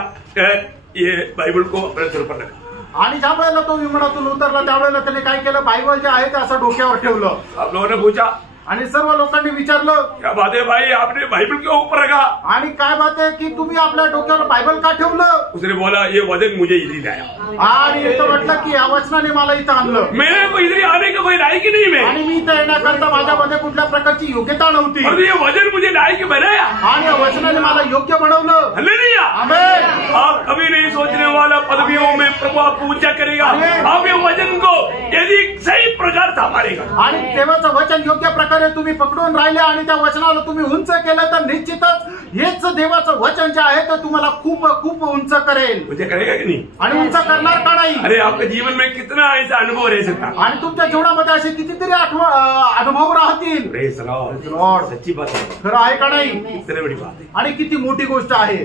ये बाइबल को अपने सिर पर रखा. आणि ज्या वेळेला तो विमानातून उतरला त्यावेळेला त्याने काय केलं, बायबल जे आहे ते असं डोक्यावर ठेवलं. आप लोगों ने पूछा आणि सर्व लोकांनी विचारलं, क्या बात है भाई, आपने बाइबल क्यों ऊपर रखा. आणि काय बात आहे की तुम्ही आपल्या डोक्यावर बायबल का ठेवलं. उसने बोला ये वजन मुझे इधर लाया. आणि तो म्हटलं की या वचनाने मला इथं आणलं. मेरे को इधर आने का कोई लायक नहीं मैं. आणि मी इथं येण्याकरता माझ्यामध्ये कुठल्या प्रकारची योग्यता नव्हती. और ये वजन मुझे लायक बनाया. आणि या वचनाने मला योग्य बनवलं. हालेलुया. आमेन. आप कभी नहीं सोचने वाला पदवियों में प्रभु आपको ऊंचा करेगा. आप ये वजन को यदि सही प्रकार संभालेगा. आणि देवाचं वचन योग्य प्रकारे तुम्ही पकडून राहिले आणि त्या वचनाला तुम्ही उंच केलं तर निश्चितच हेच देवाचं वचन जे आहे ते तुम्हाला खूप खूप उंच करेल. मुझे करेगा की नहीं. आणि उंच करणार का नाही. अरे आपके जीवन में कितना ऐसा अनुभव रह सकता. आणि तुमच्या जीवनामध्ये असे कितीतरी अनुभव राहतील. Praise the Lord. सच्ची बात है. खरं आहे का नाही. कितनी बड़ी बात है आणि किती मोठी गोष्ट आहे.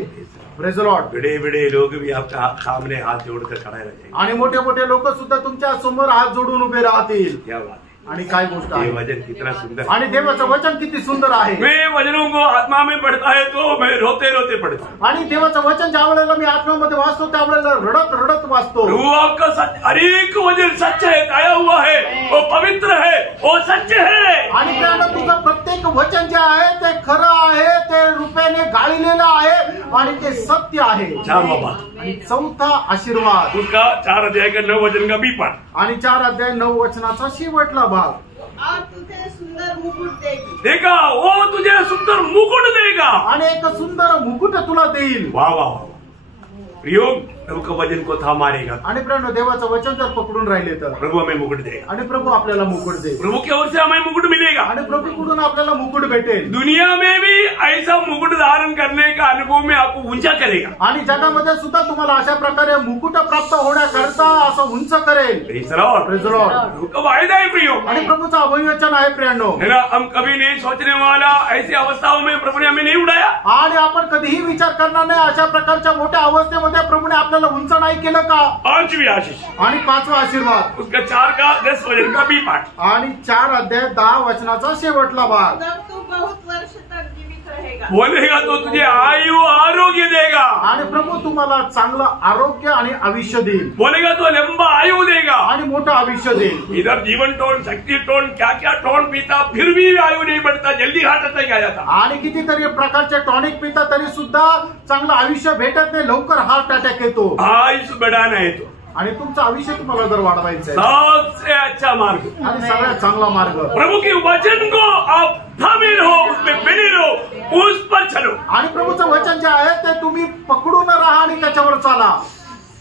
Praise the Lord. बड़े बड़े लोग भी आपका सामने हाथ जोड़कर खड़ा रह जाएंगे. आणि मोठे मोठे लोक सुद्धा तुमच्या समोर हात जोडून उभे राहतील. क्या बात है. आणि काय गोष्ट ये आहे. वचन कितना सुंदर. आणि देवाचं वचन किती सुंदर आहे. मैं वचनों को आत्मा में पढ़ता है तो मैं रोते रोते पढ़ता हूँ. आणि देवाचं वचन ज्या वेळेला मी आत्म्यामध्ये वाचतो त्यावेळेला रडत रडत वाचतो. प्रभु आपका सच, हर एक वचन सच है, आया हुआ है, वो पवित्र है, वो सच है. आणि त्यानं तुझं प्रत्येक वचन जे आहे ते खरं आहे, ते रूपेने गाळलेलं आहे आणि ते सत्य आहे. चार बाबा. आणि चौथा आशीर्वाद. उसका 4 अध्याय का 9 वचन का भी पाठ. आणि 4 अध्याय 9 वचनाचा शेवटला भाग. और तुझे सुंदर मुकुट देगी. देखा, वो तुझे सुंदर मुकुट देगा. आणि एक सुंदर मुकुट तुला देईल. वाह वाह वाह. प्रियो, प्रभु का वचन को था मारेगा. आणि प्रभू देवाचं वचन जर पकडून राहिले तर प्रभु हमें मुकुट देगा. आणि प्रभू आपल्याला मुकुट देईल. प्रभु की ओर से हमें मुकुट मिलेगा. आणि प्रभूकडून आपल्याला मुकुट भेटेल. दुनिया में भी ऐसा मुकुट धारण करने का अनुभव में आपको ऊंचा करेगा. आणि जगामध्ये सुद्धा तुम्हाला अशा प्रकारे मुकुट प्राप्त होण्याकरता असं उंच करेल. Praise the Lord. Praise the Lord. प्रभु का वायदा है प्रियो. आणि प्रभूचं अभिवचन आहे प्रियांनो. है ना. हम कभी नहीं सोचने वाला ऐसी अवस्थाओं में प्रभु ने हमें नहीं उठाया. आणि आपण कधीही विचार करणार नाही अशा प्रकारच्या मोठ्या अवस्थेमध्ये प्रभूने आपल्याला उंच नाही केलं का. 5वीं आशीष. आणि 5वा आशीर्वाद. उसका 4 का 10 वचन का भी पाठ. आणि 4 अध्याय 10 वचनाचा शेवटला भाग. तब तू बहुत वर्ष तक जीवित रहेगा. बोलेगा तो तुझे आयु आरोग्य देगा. आणि प्रभू तुम्हाला चांगलं आरोग्य आणि आयुष्य देईल. बोलेगा तो लंबा आयु देगा. आणि मोठं आयुष्य देईल. इधर जीवन टोन, शक्ति टोन, क्या क्या टोन पीता फिर भी आयु नहीं बढ़ता, जल्दी हार्ट अटैक आ जाता. आणि कितीतरी प्रकारचे टॉनिक पिता तरी सुद्धा चांगलं आयुष्य भेटत नाही, लवकर हार्ट अटॅक येतो. आयुष बढ़ाना है तो आणि तुमचं आयुष्य तुम्हाला जर वाढवायचं आहे सबसे अच्छा मार्ग आणि सगळ्यात चांगला मार्ग प्रभु के वचन को आप थामे रहो, उसमें बने रहो, उस पर चलो. आणि प्रभूचं वचन जे आहे ते तुम्ही पकडून राहा आणि त्याच्यावर चाला.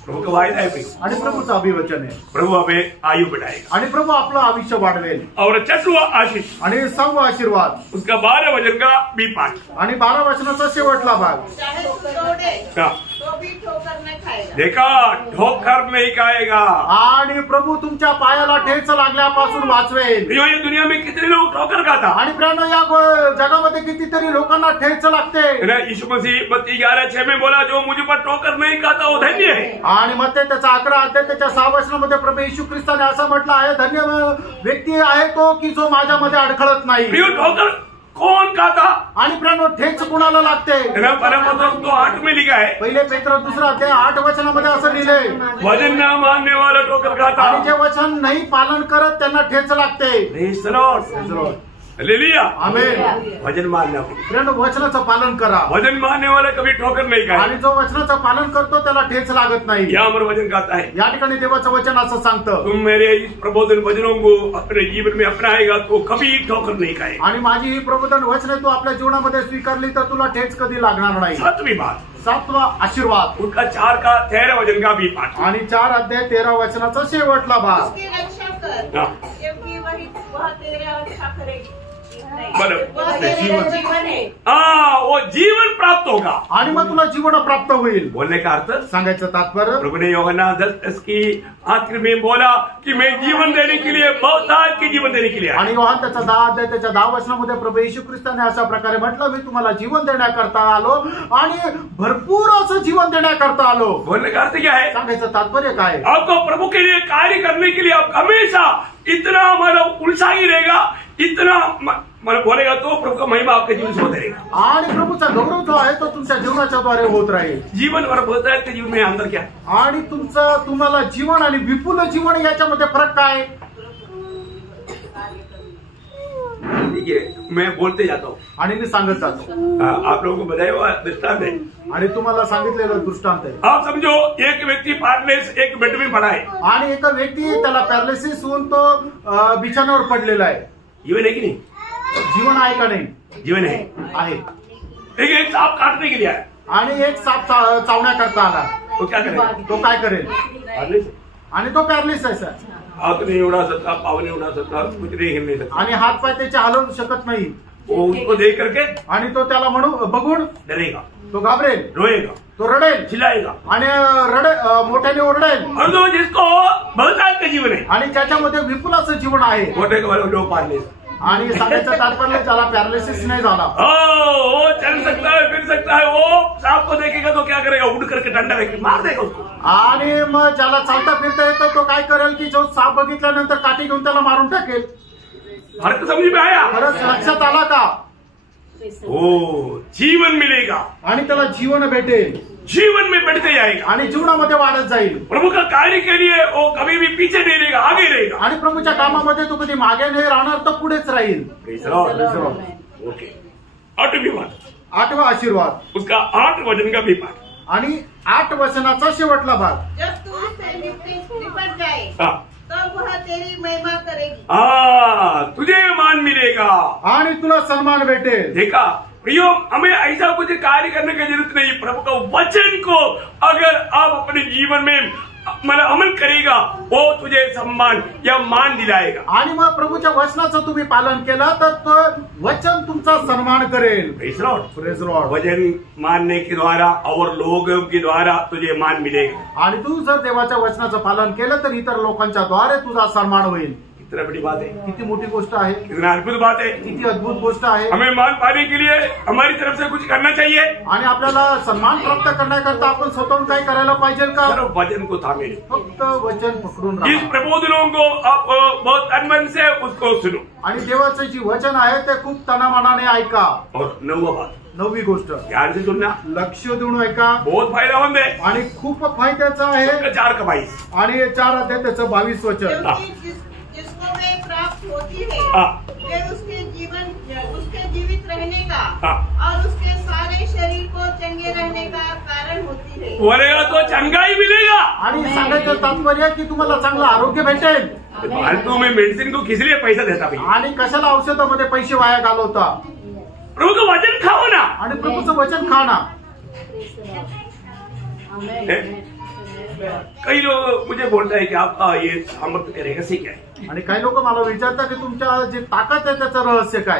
प्रभु का वायदा है. आणि प्रभूचं अभिवचन आहे. प्रभु हमें आयु बढ़ाएगा. आणि प्रभू आपलं आयुष्य वाढवेल. और 6वां आशीष. आणि 6वा आशीर्वाद. उसका 12 वचन का भी पाठ. आणि 12 वचनाचा शेवटला भाग. चाहे तू दौड़े हाँ. तो भी ठोकर न खाएगा. देखा, ठोकर नहीं खाएगा. आणि प्रभू तुमच्या पायाला ठेच लागल्यापासून वाचवेल. ये दुनिया में कितने लोग ठोकर खाता. आणि प्रियांनो या जगामध्ये कितीतरी लोकांना ठेच लागते. यीशु मसीह मत्ती 11:6 में बोला, जो मुझे पर ठोकर नहीं खाता वो धन्य है. आणि मग ते त्याचा 11 अध्याय त्याच्या 6 वचनामध्ये प्रभू येशू ख्रिस्ताने असं म्हटलं आहे, धन्य व्यक्ती आहे तो की जो माझ्यामध्ये अडखळत नाही. प्रियो, ठोकर कौन खाता. आणि प्रियांनो ठेच कुणाला लागते. परमपत्र तो 8 में लिखा है, पहिले पेत्र 2 अध्याय 8 वचनामध्ये असं लिहिलंय, वजन न मानने वाला ठोकर खाता। आणि जे वचन नाही पालन करत त्यांना ठेच लागते। Praise the Lord. हालेलुया, आमेन। वचन मानना, फ्रेंड, वचनाचं पालन करा। वचन मानने वाला कभी ठोकर नहीं खाए। आणि जो वचनाचं पालन करतो त्याला ठेच लागत नाही। यहाँ पर वचन कहता है, या ठिकाणी देवाचं वचन असं सांगतं, तुम मेरे इस प्रबोधन वचनों को अपने जीवन में अपनाएगा तो कभी ठोकर नहीं खाएगा। आणि माझी ही प्रबोधन वचने तू आपल्या जीवनामध्ये स्वीकारली तर तुला ठेच कधी लागणार नाही। 7वीं बात, 7वा आशीर्वाद, उनका 4 का 13 वचन का भी पाठ। आणि 4 अध्याय 13 वचनाचा शेवटला भाग। उसकी रक्षा कर, हाँ। क्योंकि वह तेरा रक्षा करेगी। बरोबर, वह तेरा जीवन है। वो जीवन प्राप्त होगा। आणि मग तुला जीवन प्राप्त होईल। बोलने का अर्थ, सांगायचं तात्पर्य, प्रभु ने यूहन्ना 10 की आखिर में बोला कि मैं जीवन देने के लिए, बहुतायत के जीवन देने के लिए आया। आणि योहान त्याच्या 10 अध्याय त्याच्या 10 वचनामध्ये प्रभू येशू ख्रिस्ताने अशा प्रकारे म्हटलं, मी तुम्हाला जीवन देण्याकरता आलो आणि भरपूर असं जीवन देण्याकरता आलो। बोलने का अर्थ क्या है? सांगायचं तात्पर्य काय? आपको प्रभु के लिए कार्य करने के लिए आप हमेशा इतना मतलब उलझा ही रहेगा, इतना मतलब बोलेगा तो प्रभु का महिमा आपके जीवन से होता रहेगा। आणि प्रभूचा गौरव जो आहे तो तुमच्या जीवनाच्या द्वारे होत राहील। जीवन और बहुतायत के जीवन में अंतर क्या है? आणि तुम्हाला जीवन आणि विपुल जीवन याच्यामध्ये फरक काय? देखिए, मैं बोलते जाता हूँ आणि मी सांगत जातो। आप लोगों को बताया हुआ दृष्टांत है, आणि तुम्हाला सांगितलेलं दृष्टांत आहे। आप समझो एक व्यक्ति पार्टलेस एक बेड में पड़ा है, आणि एक व्यक्ती त्याला पॅरालिसिस होऊन तो बिछाण्यावर पडलेला आहे। जीवन है कि नहीं? जीवन आहे का नाही? जीवन है। आहे। लेकिन एक सांप काटने के लिए आया, आणि एक साप चावण्याकरता आला, तो क्या करेगा? तो काय करेल? पार्टलेस है। आणि तो पॅरालिसिस आहे, हाथ नहीं उड़ा सकता, पाव नहीं उड़ा सकता, कुछ नहीं हिल नहीं सकता। आणि हात पाय त्याचे हलवू शकत नाही। वो उसको देख करके आणि तो त्याला बघून डरेगा, तो घाबरेल, रोएगा, तो रडेल, चिल्लाएगा। आणि मोठ्याने ओरडेल। और तो जिसको बहुतायत का जीवन है, आणि ज्याच्यामध्ये विपुल असं जीवन आहे, मोटे वाले लोग पार्टलेस, आणि सांगायचं तात्पर्य त्याला पॅरालिसिस नाही झाला। वो चल सकता है, फिर सकता है, वो सांप को देखेगा तो क्या करेगा? उड़ करके डंडा लेके मार देगा उसको। आणि मग ज्याला चालता फिरता येतं तो काय करेल की जो साप बघितल्यानंतर काठी घेऊन त्याला मारून टाकेल। अर्थ समझ में आया? खरंच लक्षात आला का? ओ जीवन मिलेगा, आणि त्याला जीवन भेटेल, जीवन में बढ़ते जाएगा, आणि जीवनामध्ये वाढत जाईल। प्रभु का कार्य के लिए वो कभी भी पीछे नहीं रहेगा, आगे रहेगा। आणि प्रभूच्या कामामध्ये तो कधी मागे नाही राहणार, तर पुढेच राहील। ओके, 8वीं बात, 8वा आशीर्वाद, उसका 8 वचन का भी पाठ। आणि 8 वचनाचा शेवटला भाग। जब तू उससे निपट जाए हाँ। तब वह तेरी महिमा करेगी। तुझे मान मिलेगा, आणि तुला सन्मान भेटेल। देखा प्रियो, हमें ऐसा कुछ कार्य करने की जरूरत नहीं। प्रभु का वचन को अगर आप अपने जीवन में मतलब अमल करेगा, वो तुझे सम्मान या मान दिलाएगा। आणि मग प्रभूच्या वचनाचं तुम्ही पालन केलं तर तो वचन तुमचा सन्मान करेल। Praise Lord, praise Lord. वचन मानने के द्वारा और लोगों के द्वारा तुझे मान मिलेगा। आणि तू जर देवाच्या वचनाचं पालन केलं तर इतर लोकांच्या द्वारे तुझा सन्मान होईल। कितना बड़ी बात है, किती मोठी गोष्ट आहे, कितना अद्भुत बात है। किती अद्भुत गोष्ट आहे। हमें मान पाने के लिए हमारी तरफ से कुछ करना चाहिए, आणि आपल्याला सन्मान प्राप्त करण्याकरता आपण स्वतःहून काय करायला पाहिजे का? सिर्फ वचन को थामे, फक्त वचन पकडून जिस राहा। प्रबोधनों को आप बहुत तन मन से उसको सुनो, आणि देवाचे जी वचन आहे ते खूप तनामनाने ऐका। और 9वीं बात, 9वी गोष्ट, ध्यान से सुनना, लक्ष देऊन ऐका, बहुत फायदामंद है। आणि खूप फायद्याचं आहे। 4 का 22, आणि 4 अध्याय त्याचं 22 वचन। क्योंकि जिसको वे प्राप्त होती है, वे उसके जीवित रहने का और उसके सारे शरीर को चंगे रहने का कारण होती है। बोलेगा तो चंगा ही मिलेगा। आणि सांगायचं तात्पर्य की तुम्हाला चांगलं आरोग्य भेटेल। फालतू में मेडिसिन को किस लिए पैसा देता भैया? आणि कशाला औषधामध्ये पैसे वाया घालवता? प्रभु का वचन खाओ ना, आणि प्रभूचं वचन खा ना। कई लोग मुझे बोलता है कि आपका ये सामर्थ्य के रहस्य क्या है? आणि काही लोक मला विचारतात की तुमच्या जे ताकद आहे त्याचं रहस्य काय?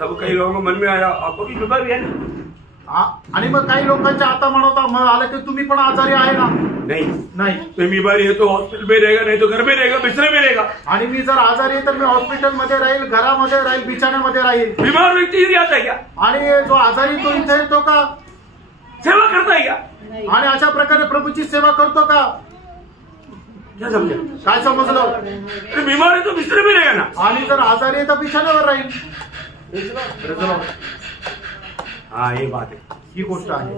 तब कई लोगों को मन में आया आपको भी बीमारी है ना? आणि मग काही लोकांच्या आता म्हणत आलं की तुम्ही पण आजारी आहे ना? नहीं, तो बीमारी है तो हॉस्पिटल में रहेगा, नहीं तो घर में रहेगा, बिस्तरे में रहेगा। आणि मी जर आजारी आहे तर मी हॉस्पिटलमध्ये राहील, घरामध्ये राहील, बिछाण्यामध्ये राहील। बीमार व्यक्ति इधर आता है क्या? आणि जो आजारी तो इथे येतो का? सेवा करता है क्या? आणि अशा प्रकारे प्रभूची सेवा करतो का? क्या समझे? काय समजलं? बीमार है तो बिस्तरे में रहेगा ना, आणि जर आजारी आहे तर बिछाण्यावर राहील। हाँ ये बात है, ही गोष्ट आहे।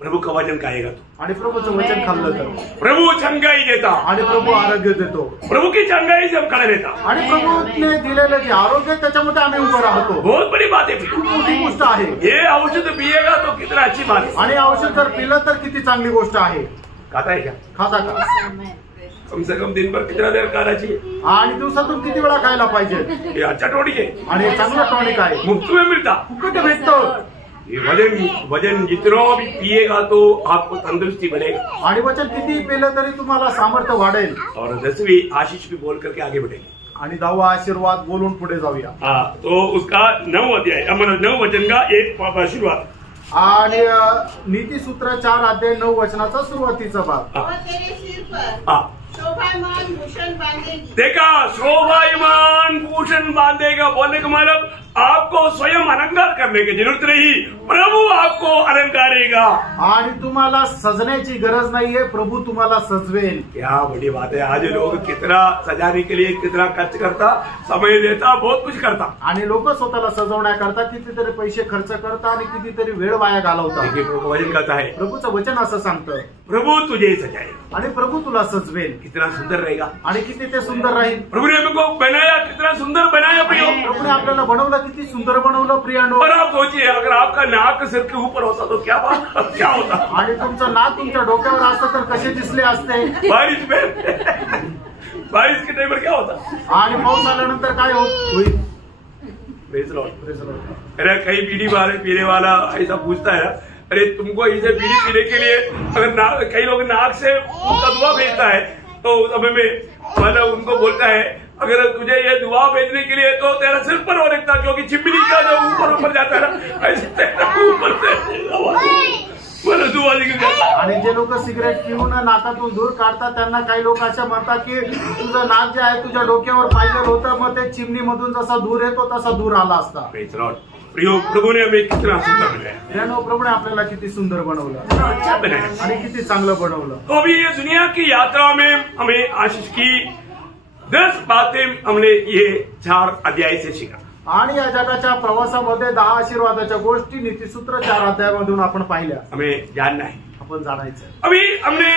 प्रभु का वचन खाएगा तो, आणि प्रभूचं वचन खाल्लं तर प्रभु चंगाई देता, आणि प्रभू आरोग्य देतो, प्रभु की चंगाई से हम खड़े रहता। आणि प्रभूने दिलेलं जे आरोग्य त्याच्यामध्ये आम्ही उभं राहतो। बहुत बड़ी बात है, खूप मोठी गोष्ट आहे। ये औषध पिएगा तो कितना अच्छी बात है। आणि औषध जर पिलं तर किती चांगली गोष्ट आहे। खाता है क्या? खाता का? कम से कम दिन भर कितना देर खाना चाहिए? आणि दिवसातून किती वेळा खायला पाहिजे? ये अच्छा टॉनिक है, आणि हे चांगलं टॉनिक आहे, मुफ्त में मिलता, फुकट भेटतं। ये वजन जितना भी पिएगा तो आपको तंदुरुस्ती बनेगा, आणि वचन किती पिलं तरी तुम्हाला सामर्थ्य वाढेल। और 10वीं आशीष भी बोल करके आगे बढ़ेंगे। आणि 10वा आशीर्वाद बोलून पुढे जाऊया। हाँ, तो उसका 9 अध्याय, 9 वचन का एक शुरुआत, आणि नीती सूत्र 4 अध्याय 9 वचनाचा सुरुवातीचा भाग। और तेरे सिर पर शोभायमान भूषण बांधेगी। देखा, शोभायमान भूषण बांधेगा बोलने का मतलब आपको स्वयं अलंकार करने की जरूरत नहीं, प्रभु आपको अलंकारेगा। आणि तुम्हाला सजण्याची गरज नाहीये, प्रभू तुम्हाला सजवेल। क्या बड़ी बात है। आज लोग कितना सजाने के लिए कितना खर्च करता, समय देता, बहुत कुछ करता, आणि लोक स्वतःला सजवण्याकरता कितीतरी पैसे खर्च करता आणि कितीतरी वेळ वाया घालवतात। देखिए, प्रभु वचन कहता है, प्रभूचं वचन असं सांगतं, प्रभु तुझे सजाए, आणि प्रभू तुला सजवेल। कितना सुंदर रहेगा, आणि किती ते सुंदर राहील। प्रभु ने हमको बनाया, कितना सुंदर बनाया प्रियो, प्रभूने आपल्याला बनवलं, किती सुंदर बनवलं प्रियांनो। और आप सोचिए, अगर आपका नाक सिर के ऊपर होता तो क्या होता, आणि तुमचं नाक तुमच्या डोक्यावर असतं तर कसे दिसले असते। बारिश में बारिश के टाइम पर क्या होता, आणि पाऊस आल्यानंतर काय होईल? Praise the Lord। अरे कई बीड़ी वाले पीने वाला ऐसा पूछता है, अरे तुमको इसे बीड़ी पीने के लिए अगर कई लोग नाक से उनका दुआ भेजता है, तो उस समय में मतलब उनको बोलता है, अगर तुझे ये दुआ भेजने के लिए तो तेरा सिर पर हो रखता, क्योंकि चिमनी का जो ऊपर जाता है ना, ऐसे तेरा ऊपर से मला दुआ निघून जाता। आणि जे लोक सिगरेट पिऊन नाकातून दूर काढतात त्यांना काही लोक असे म्हणतात की तुझं नाक जे आहे तुझ्या डोक्यावर पाहिजे होतं, मग ते चिमणी मधून जसा दूर येतो तसा दूर आला असता। Praise the Lord। प्रियो, प्रभु ने हमें कितना सुंदर बनाया, प्रभूने आपल्याला किती सुंदर बनवलं, अच्छा बनाया, आणि किती चांगलं बनवलं। तो अभी ये दुनिया की यात्रा में हमें आशीष की 10 बातें हमने ये 4 अध्याय से सीखा। आणि या जगाच्या प्रवासामध्ये 10 आशीर्वादाच्या गोष्टी नीतिसूत्र 4 अध्यायामधून आपण पाहिल्या। हमें जानना है, आपण जाणायचं। अभी हमने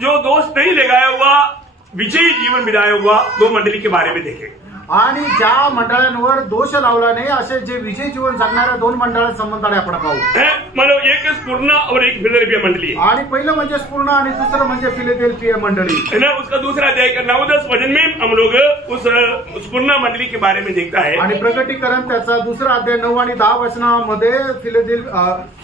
जो दोष नहीं लगाया हुआ, विजयी जीवन बिताया हुआ 2 मंडली के बारे में देखेंगे। आणि ज्या मंडळांवर दोष लावला नाही असे जे विजय जीवन जगणाऱ्या 2 मंडळांसंबंधाने आपण पाहू। मतलब एक स्पूर्ण और एक फिलदेल्फिया मंडली है, आणि पहिलं म्हणजे स्पूर्ण आणि दुसरं म्हणजे फिलदेल्फिया मंडळी है ना। उसका दूसरा अध्याय का 9-10 वचन में हम लोग उस स्पूर्ण मंडली के बारे में देखता है। आणि प्रकटीकरण त्याचा दुसरा अध्याय 9 आणि 10 वचनामध्ये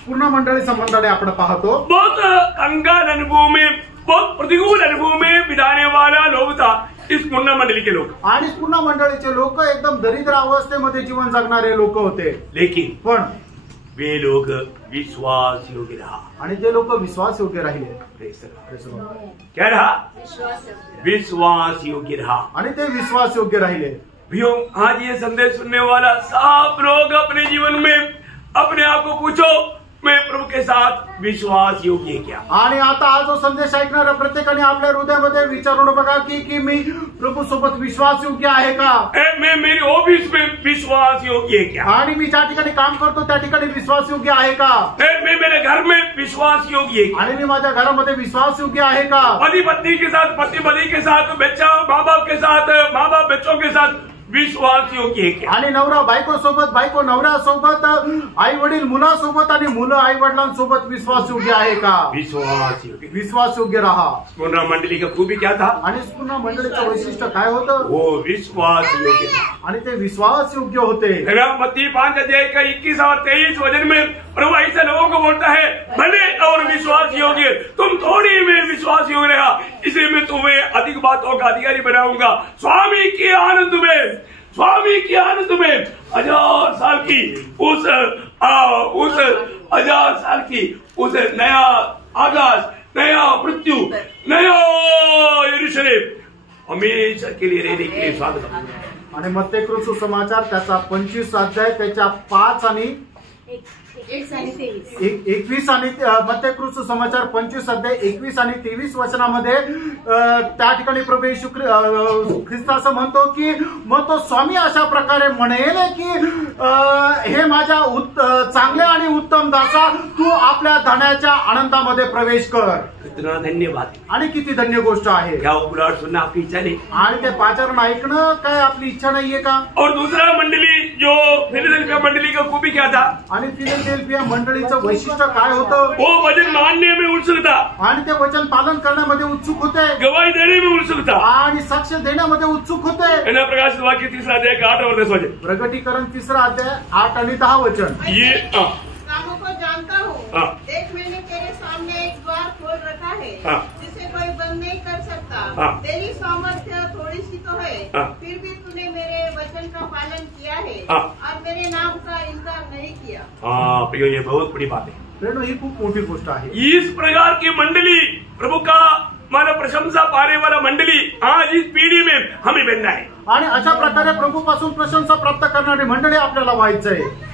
पूर्ण मंडळी संबंधाने आपण पाहतो। बहुत कंगाल अनुभव में, बहुत प्रतिकूल अनुभव में बिताने वाला लोग था इस पूर्ण मंडली के लोग। आणि पूर्ण मंडळीचे लोक एकदम दरिद्र अवस्थेमध्ये जीवन जगणारे लोक होते, लेकिन पण वे लोग विश्वास योग्य रहा। आणि ते लोक विश्वास योग्य राहिले। क्या रहा? विश्वास योग्य रहा। आणि ते विश्वास योग्य राहिले। भैया, आज ये संदेश सुनने वाला सब लोग अपने जीवन में अपने आप को पूछो, मैं प्रभु के साथ विश्वास योग्य क्या? आणि आता हा जो संदेश ऐकणाऱ्या प्रत्येकाने आपल्या हृदयामध्ये विचारून बघा की मी प्रभू सोबत विश्वास योग्य आहे का? मैं मेरी ऑफिस में विश्वास योग्य क्या? आणि मी ज्या ठिकाणी काम करतो त्या ठिकाणी विश्वास योग्य आहे का? मैं मेरे घर में विश्वास योग्य, आणि मी माझ्या घरामध्ये विश्वास योग्य आहे का? पति पत्नी के साथ, पति पत्नी के साथ, बच्चा माँ बाप के साथ, माँ बाप बच्चों के साथ विश्वास योग्य क्या? आणि नवरा बायको सोबत, बायको नवऱ्यासोबत, आई वडील मुलासोबत आणि मुलं आई वडिलांसोबत विश्वास योग्य आहे का? विश्वास योग्य, विश्वास योग्य रहा। पूर्ण मंडली का खूबी क्या था? आणि पूर्ण मंडळीचं वैशिष्ट्य काय होतं? वो विश्वास योग्य था, आणि ते विश्वास योग्य होते। मत्ती 5 अध्याय का 21 और 23 वचन में प्रभु ऐसे लोगों को बोलता है, भले और विश्वास योग्य, तुम थोड़ी में विश्वास योग्य रहा, इसलिए मैं तुम्हें अधिक बातों का अधिकारी बनाऊंगा। स्वामी के आनंद में, स्वामी के आनंद में 1000 साल की उस 1000 साल की उस नया आकाश, नया मृत्यु, नया यरूशलेम हमेशा के लिए रहने के लिए स्वागत। आणि मत्ती कृत सुसमाचार त्याचा 25 अध्याय त्याच्या 5 आणि 21 आणि 23. 21 आणि मत्तेकृत समाचार 25 अध्याय 21 आणि 23 वचनामध्ये त्या ठिकाणी प्रभू येशू ख्रिस्त असं म्हणतो की मग तो स्वामी अशा प्रकारे म्हणेल की हे माझ्या चांगले आणि उत्तम दासा, तू आपल्या धन्याच्या आनंदामध्ये प्रवेश कर. कितना धन्यवाद. आणि किती धन्य गोष्ट आहे. क्या उलट सुनना आपकी इच्छा नहीं? आणि ते पाचारण ऐकणं काय आपली इच्छा नाहीये का? और दूसरा मंडली जो फिलाडेल्फिया मंडली का खूबी क्या था? आणि फिलाडेल्फिया मंडळीचं वैशिष्ट्य काय होतं? वो वचन मानने में उत्सुक था, आणि ते वचन पालन करण्यामध्ये उत्सुक होते, गवाही देने में उत्सुक था, आणि साक्ष देण्यामध्ये उत्सुक होते. प्रकाशित वाक्य 3 अध्याय 8 और 10 वचन. प्रकटीकरण 3 अध्याय 8 आणि 10 वचन. ये कामों को जानता हूँ. देख, मैंने तेरे सामने एक द्वार खोल रखा है जिसे कोई बंद नहीं कर सकता. तेरी सामर्थ्य थोड़ी सी तो है, फिर भी तूने मेरे वचन का पालन किया है और मेरे नाम का इनकार नहीं किया. प्रियो, ये बहुत बड़ी बात है. ही खूप मोठी गोष्ट आहे. इस प्रकार की मंडली, प्रभु का मानो प्रशंसा पाने वाला मंडली आज इस पीढ़ी में हमें बनना है. आणि अशा प्रकारे प्रभूपासून प्रशंसा प्राप्त करणारी मंडळी आपल्याला व्हायचं आहे.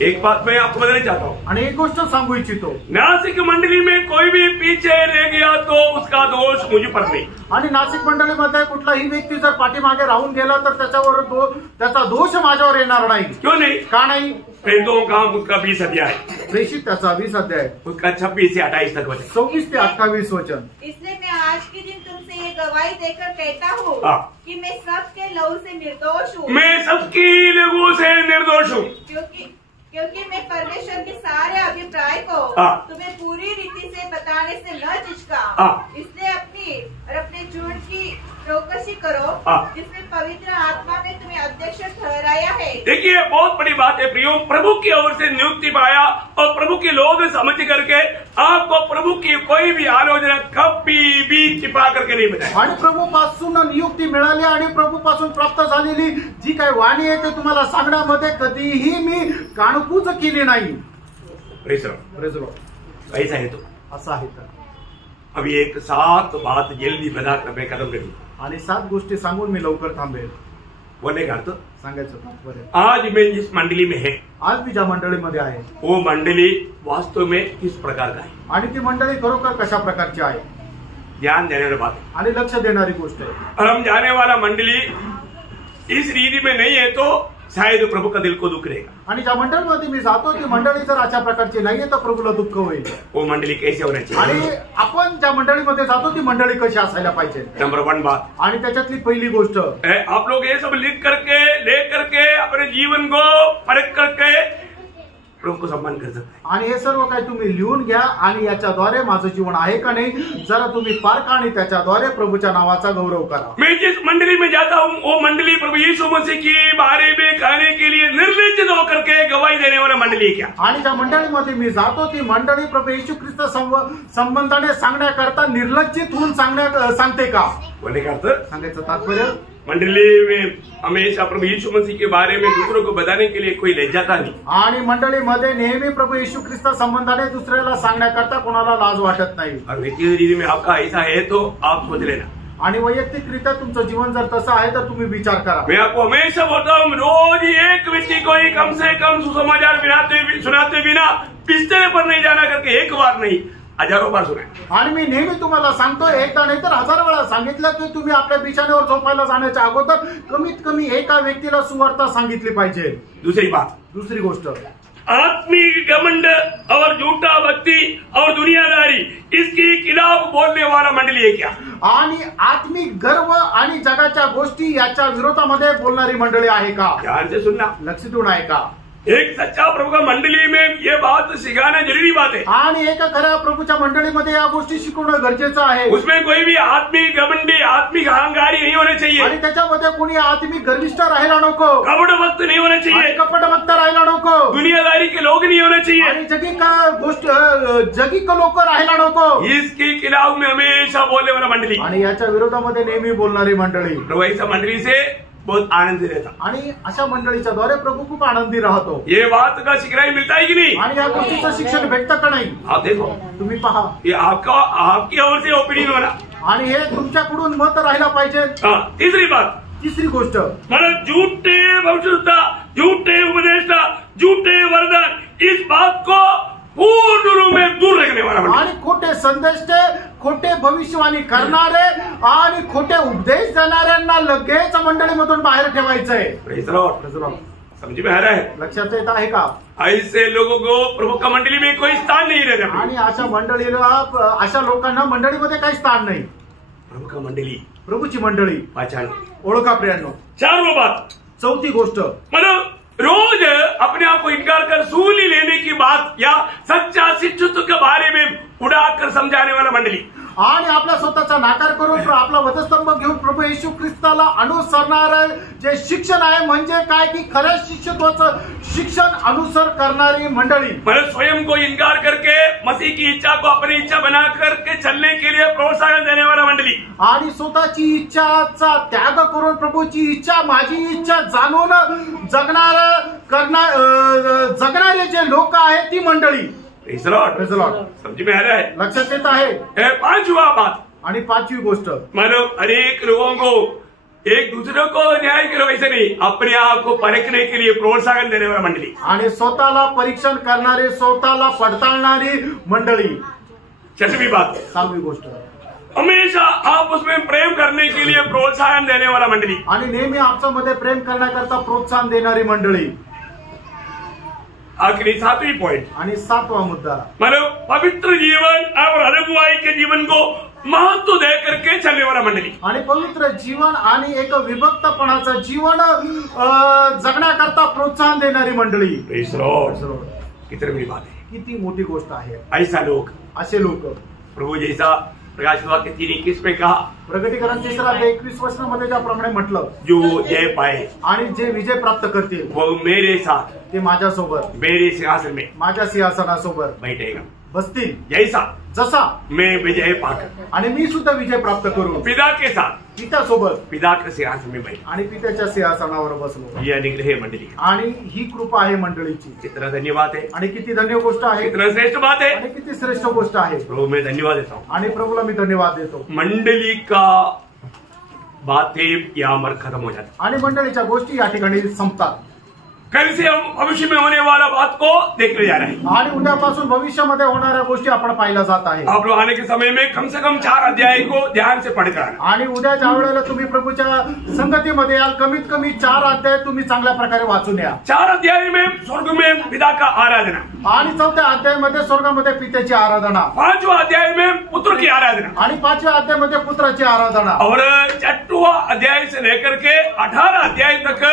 एक बात मैं आपको बताना चाहता हूँ. आणि एक गोष्ट सांगू इच्छितो. नासिक मंडली में कोई भी पीछे रह गया तो उसका दोष मुझ पर नहीं. आणि नाशिक मंडळीमध्ये कुठलाही व्यक्ती जर पाठीमागे राहून गेला तर त्याचा दोष माझ्यावर येणार नाही. क्यों नहीं? का नाही? प्रेरितों का उसका 20 अध्याय, प्रेषित त्याचा 20 अध्याय उसका 26 से 28 तक वचन. 24 ते 28 वचन. इसलिए मैं आज के दिन तुमसे ये गवाही देकर कहता हूँ कि मैं सबके लहू से निर्दोष हूँ. मैं सबकी लहू से निर्दोष हूँ, क्योंकि मैं परमेश्वर के सारे अभिप्राय को तुम्हें पूरी रीति से बताने से न झिझका. इसलिए अपने जीवन की चौकसी करो जिसमें पवित्र आत्मा ने तुम्हें अध्यक्ष ठहराया है. देखिए, बहुत बड़ी बात है प्रियो. प्रभु की ओर से नियुक्ति पाया और प्रभु के लोग समझ करके आपको प्रभु की कोई भी आलोचना कभी भी छिपा करके नहीं बताए. आणि प्रभूपासून नियुक्ती मिळाली आणि प्रभूपासून प्राप्त झालेली जी काही वाणी आहे ते तुम्हाला सांगण्यामध्ये कधीही मी काणकूज केली नाही. ऐसा है तो असं आहे. तर अभी एक 7 बात जल्दी बनाकर मैं कदम करूँ आणि 7 गोष्टी सांगून मी लवकर थांबेल. बोलने का अर्थ सांगायचं तात्पर्य, आज मैं जिस मंडली में है, आज मी ज्या मंडळीमध्ये आहे वो मंडली वास्तव में किस प्रकार का है, आणि ती मंडळी खरोखर कशा प्रकारची आहे, ध्यान देने वाली बात है आणि लक्ष देणारी गोष्ट आहे. और हम जाने वाला मंडली इस रीति में नहीं है तो शायद प्रभु का दिल को दुख रहेगा. आणि ज्या मंडळीमध्ये मी जातो ती मंडळी जर अशा प्रकारची नाहीये तर प्रभूला दुःख होईल. वो मंडली कैसे होना चाहिए? आणि आपण ज्या मंडळीमध्ये जातो ती मंडळी कशी असायला पाहिजे. नंबर 1 बात, आणि त्याच्यातली पहिली गोष्ट, आप लोग ये सब लिख करके ले करके अपने जीवन को परख करके प्रभु को सम्मान कर सकते हैं. आणि हे सर्व काही तुम्ही लिहून घ्या आणि याच्याद्वारे माझं जीवन आहे का नाही जरा तुम्ही पारखा आणि त्याच्याद्वारे प्रभूच्या नावाचा गौरव करा. मैं जिस मंडली में जाता हूँ वो मंडली प्रभु यीशु मसीह के बारे में कहने के लिए निर्लज्जित होकर के गवाही देने वाला मंडली क्या. आणि ज्या मंडळीमध्ये मी जातो ती मंडळी प्रभू येशू ख्रिस्त संबंधाने सांगण्याकरता निर्लज्जित होऊन सांगते का. बोलने का अर्थ, सांगायचं तात्पर्य, मंडली में हमेशा प्रभु यीशु मसीह के बारे में दूसरों को बताने के लिए कोई लज्जाता नहीं. आणि मंडळीमध्ये नेहमी प्रभू येशू ख्रिस्त संबंधाने दुसऱ्याला सांगण्याकरता कोणाला लाज वाटत नाही. और व्यक्तिगत रीति में आपका ऐसा है तो आप सोच लेना. आणि वैयक्तिकरित्या तुमचं जीवन जर तसं आहे तर तुम्ही विचार करा. मैं आपको हमेशा बोलता हूँ, रोज एक व्यक्ति को ही कम से कम सुसमाचार सुनाते बिना बिस्तर पर नहीं जाना करके एक बार नहीं 1000 बार सुना. आणि मी नेहमी तुम्हाला सांगतो, एकदा नाही तर 1000 वेळा सांगितलं की तुम्ही आपल्या बिछाण्यावर झोपायला जाण्याच्या अगोदर कमीत कमी एका व्यक्तीला सुवार्ता सांगितली पाहिजे. दुसरी गोष्ट, आत्मिक घमंड और झूठा भक्ति और दुनियादारी इसके खिलाफ बोलने वाला मंडली है क्या. आणि आत्मिक गर्व आणि जगाच्या गोष्टी याच्या विरोधामध्ये बोलणारी मंडळी आहे का. ध्यान से सुनना, लक्ष देऊन आहे का. एक सच्चा प्रभु का मंडली में ये बात सिखाना जरूरी बात है. आणि एका खऱ्या प्रभूच्या मंडळीमध्ये या गोष्टी शिकवणं गरजेचं आहे. उसमें कोई भी आत्मिक घमंडी आत्मिक अहंकारी नहीं होना चाहिए. आणि त्याच्यामध्ये कोणी आत्मिक गर्विष्ठ राहायला नको. कपट भक्त नहीं होना चाहिए. कपट भक्त राहायला नको. दुनियादारी के लोग नहीं होना चाहिए. आणि जगिक लोक राहायला नको. इसके खिलाफ में हमेशा बोलने वाला मंडली आणि याच्या विरोधामध्ये नेहमी बोलणारी मंडळी. प्रभु ऐसा मंडली से बहुत आनंद रहता. आणि अशा मंडळीच्या द्वारे प्रभू खूप आनंदी राहतो. ये बात का सिखलाई मिलता है कि नहीं. आणि या गोष्टीचं शिक्षण भेटतं का नाही. आप देखो, तुम्ही पहा, ये आपकी ओर से ओपिनियन होना. आणि हे तुमच्याकडून मत राहायला पाहिजे. तिसरी गोष्ट, मतलब झूठे भविष्यवक्ता, झूठे उपदेष्टा, झूठे वरदान इस बात को पूर्ण रूप में दूर रखने वाला मंडली। आणि खोटे संदेश खोटे भविष्यवाणी करणारे आणि खोटे उपदेश देणाऱ्यांना लगेच मंडळीमधून बाहेर ठेवायचंय। Praise the Lord. Praise the Lord. समझ में आ रहा है? लक्षात येत आहे का? ऐसे लोगों को प्रभु का मंडली में कोई स्थान नहीं रहता। आणि अशा मंडळीला अशा लोकांना मंडळीमध्ये काही स्थान नाही। प्रभु का मंडली, प्रभूची मंडळी पहचान, ओळखा प्रियांनो। चारवं बात, चौथी गोष्ट, मतलब रोज अपने आप को इनकार कर सूली लेने की बात या सच्चा शिक्षित्व के बारे में उड़ाकर समझाने वाला मंडली। आणि आपला स्वतःचा नाकार करून आपला वधस्तंभ घेऊन प्रभू येशू ख्रिस्ताला अनुसरणारे जे शिक्षण आहे म्हणजे काय की खऱ्या शिक्षत्वाचं शिक्षण अनुसर करणारी मंडळी। मतलब स्वयं को इनकार करके मसीह की इच्छा को अपनी इच्छा बना करके चलने के लिए प्रोत्साहन देने वाला मंडली। आणि स्वतःची इच्छाचा त्याग करून प्रभूची इच्छा माझी इच्छा जाणून जगणारे जे लोक आहेत ती मंडळी। Praise the Lord. Praise the Lord. समझ में आ रहा है? लक्षात येत आहे। पांचवा बात, आणि पाचवी गोष्ट, मतलब अनेक लोगों को एक दूसरे को न्याय करो वैसे नहीं, अपने आप को परखने के लिए प्रोत्साहन देने वाला मंडली। आणि स्वतःला परीक्षण करणारी स्वतःला पडताळणारी मंडळी। छठवीं बात, सहावी गोष्ट, हमेशा आपस में प्रेम करने के लिए प्रोत्साहन देने वाला मंडली। आणि नेहमी आपसामध्ये प्रेम करण्याकरता प्रोत्साहन देणारी मंडळी। आखिरी सातवीं पॉइंट, आणि सातवा मुद्दा, मतलब पवित्र जीवन और अगुवाई के जीवन को महत्व दे करके चलने वाला मंडली। आणि पवित्र जीवन आणि एक विभक्तपणाचं जीवन जगण्याकरता प्रोत्साहन देणारी मंडळी। Praise the Lord. कितनी बड़ी बात है, किती मोठी गोष्ट आहे। ऐसा लोग, असे लोक प्रभु जैसा प्रकाश वाक्य 3:21 में कहा, प्रकटीकरण 3:21 वचनामध्ये ज्याप्रमाणे म्हटलं, जो जय पाए आणि जे विजय प्राप्त करतील वो मेरे साथ ते माझ्यासोबत मेरे सिंहासन में माझ्या सिंहासनासोबत बैठेगा, बसतील, जैसा जसा मैं विजय पाकर आणि मी सुद्धा विजय प्राप्त करू पिता के साथ पित्यासोबत पिता के सिंहासन में बैठ। आणि पित्याच्या सिंहासनावर बसलो। यह अनुग्रह है मंडली, आणि ही कृपा आहे मंडळीची। कितना धन्यवाद है, आणि किती धन्य गोष्ट आहे, कितना श्रेष्ठ बात है। आणि किती श्रेष्ठ गोष्ट आहे। प्रभु मैं धन्यवाद देता हूँ। आणि प्रभूला मी धन्यवाद देतो। मंडली का बातें यहाँ पर खत्म हो जाती, आणि मंडळीच्या गोष्टी या ठिकाणी संपतात। कल से हम भविष्य में होने वाला बात को देखने जा रहे हैं। आणि उद्यापासून भविष्यामध्ये होणाऱ्या गोष्टी आपण पाहिल्या जात आहे। आप लोग आने के समय में कम से कम 4 अध्याय को ध्यान से पढ़कर आना। आणि उद्या ज्या वेळेला तुम्ही प्रभूच्या संगतीमध्ये याल कमीत कमी 4 अध्याय तुम्ही चांगल्या प्रकारे वाचून या। 4 अध्याय में स्वर्ग में पिता का आराधना, आणि 4थ्या अध्यायामध्ये स्वर्गामध्ये पित्याची आराधना, 5वां अध्याय में पुत्र की आराधना, आणि 5व्या अध्यायामध्ये पुत्राची आराधना, और 6वां अध्याय से लेकर के 18 अध्याय तक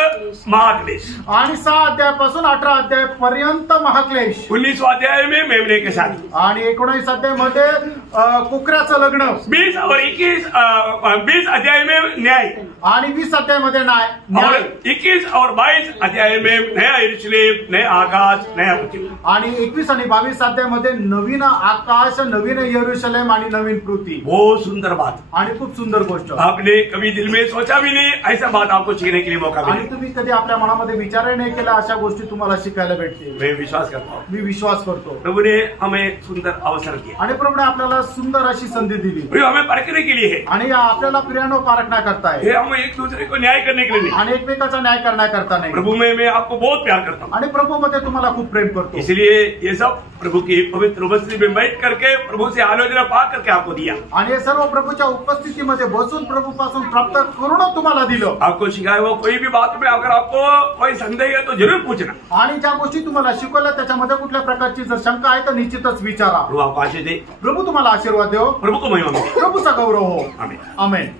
महाक्लेश, आणि 6 अध्यायापासून 18 अध्याय पर्यंत महाक्लेश, 19वां अध्याय में मेमने के शादी, आणि 19 अध्यायामध्ये कुकऱ्याचं लग्न, 20 और 20 अध्याय में न्याय, आणि 20 अध्यायामध्ये और 21 और 22 अध्याय में नया यरूशलेम, नया आकाश, नया पृथ्वी, आणि 21 आणि 22 अध्यायामध्ये नवीन आकाश, नवीन यरूशलेम आणि नवीन पृथ्वी। बहुत सुंदर बात, आणि खूप सुंदर गोष्ट। आपने कभी दिल में सोचा भी नहीं, ऐसा बात आपको सीखने के लिए मौका आणि मिले। तुम्ही कधी आपल्या मनामध्ये विचारही नाही केला अशा गोष्टी तुम्हाला शिकायला भेटतील। मैं विश्वास करता हूँ मी विश्वास करतो। प्रभु ने हमें सुंदर अवसर दिया, आणि प्रभूने आपल्याला सुंदर अशी संधी दिली, ये हमें परखने के लिए है, आणि आपल्याला प्रियानो पारखण्याकरता आहे, ये हम एक दूसरे को न्याय करने के लिए नहीं। आणि एकमेकाचा न्याय करण्याकरता नाही। प्रभु में मैं आपको बहुत प्यार करता हूँ, आणि प्रभूमध्ये तुम्हाला खूप प्रेम करतो। इसलिए ये सब प्रभु की पवित्र उपस्थिति में बैठ करके प्रभु से आलोचना पा करके आपको दिया। आणि हे सर्व प्रभूच्या उपस्थितीमध्ये बसून प्रभूपासून प्राप्त करून तुम्हाला दिलं। आपको सिखाया वो कोई भी बात में अगर आपको कोई संदेह है तो जरूर पूछना। आणि ज्या गोष्टी तुम्हाला शिकवल्या त्याच्यामध्ये कुठल्या प्रकारची जर शंका आहे तर निश्चितच विचारा। प्रभु आपको आशीष दे, प्रभू तुम्हाला आशीर्वाद देव, प्रभु को महिमा मिले। प्रभूचा गौरव हो। आमीन। आमेन।